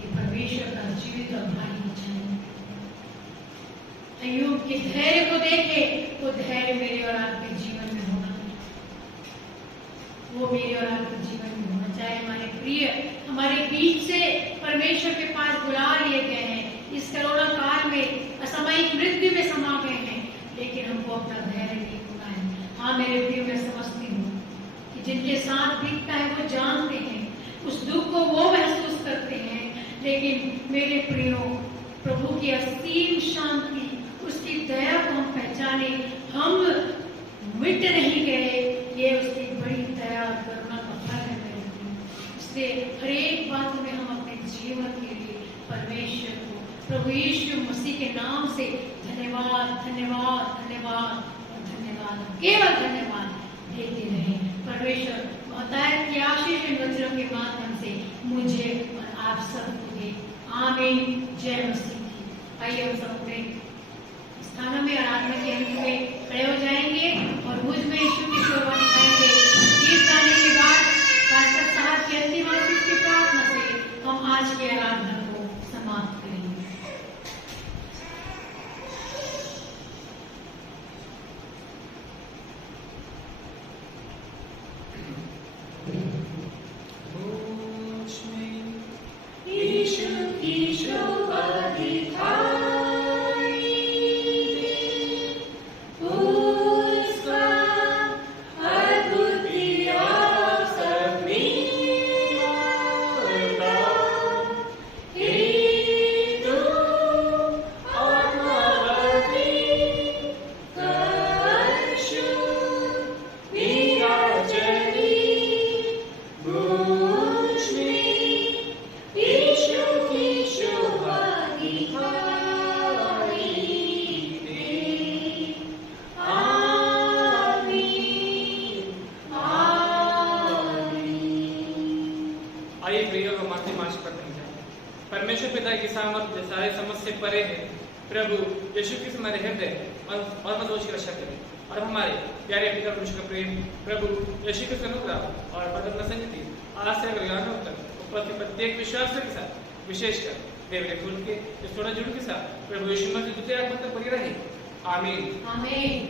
ये परमेश्वर का जीवित और भारी वचन है। अय्यूब के धैर्य को देखे, वो धैर्य मेरे और आपके जीवन में होना, वो मेरे और आपके जीवन में होना। चाहे हमारे प्रिय हमारे बीच से परमेश्वर के पास बुला लिए गए हैं, इस कोरोना काल में असामयिक मृत्यु में समा गए हैं, लेकिन हमको अपना धैर्य नहीं खोना है। हाँ मेरे प्रिय, मैं समझती हूँ कि जिनके साथ बीतता है वो जानते हैं, उस दुख को वो महसूस करते हैं, लेकिन मेरे प्रियो, प्रभु की असीम शांति, उसकी दया को हम पहचाने, हम मिट नहीं गए, ये उसकी बड़ी दया और करुणा का फल है मेरे भाई। इसलिए हर एक बात में हम अपने जीवन के लिए परमेश्वर को, प्रभु यीशु मसीह के नाम से धन्यवाद धन्यवाद धन्यवाद और धन्यवाद, केवल धन्यवाद देते रहे। परमेश्वर बताया कि आशीष इन वचनों के माध्यम से मुझे और आप सबको दे। आमीन। जय मसीह की। आइए हम सब अपने स्थानों में आराधना के अंत में खड़े हो जाएंगे और मुझ में यीशु की शोभा दिखाएंगे। गीत गाने के बाद पास्टर साहब की अंतिम आशीष की प्रार्थना से हम आज की आराधना को समाप्त करेंगे। परमेश्वर पिता की सामर्थ सारे समझ से परे है। प्रभु यीशु कृष्ण हमारे हृदय और मदोष की रक्षा करें और हमारे प्यारे पिता परमेश्वर का प्रेम, प्रभु यीशु कृष्ण अनुग्रह और पवित्र संगति आज से अगर याद तक उपस्थित प्रत्येक विश्वास के साथ विशेषकर देवरे फूल के इस थोड़ा जुड़ के साथ प्रभु यीशु मसीह द्वितीय आगमन तक बनी रहे। आमीन। आमीन।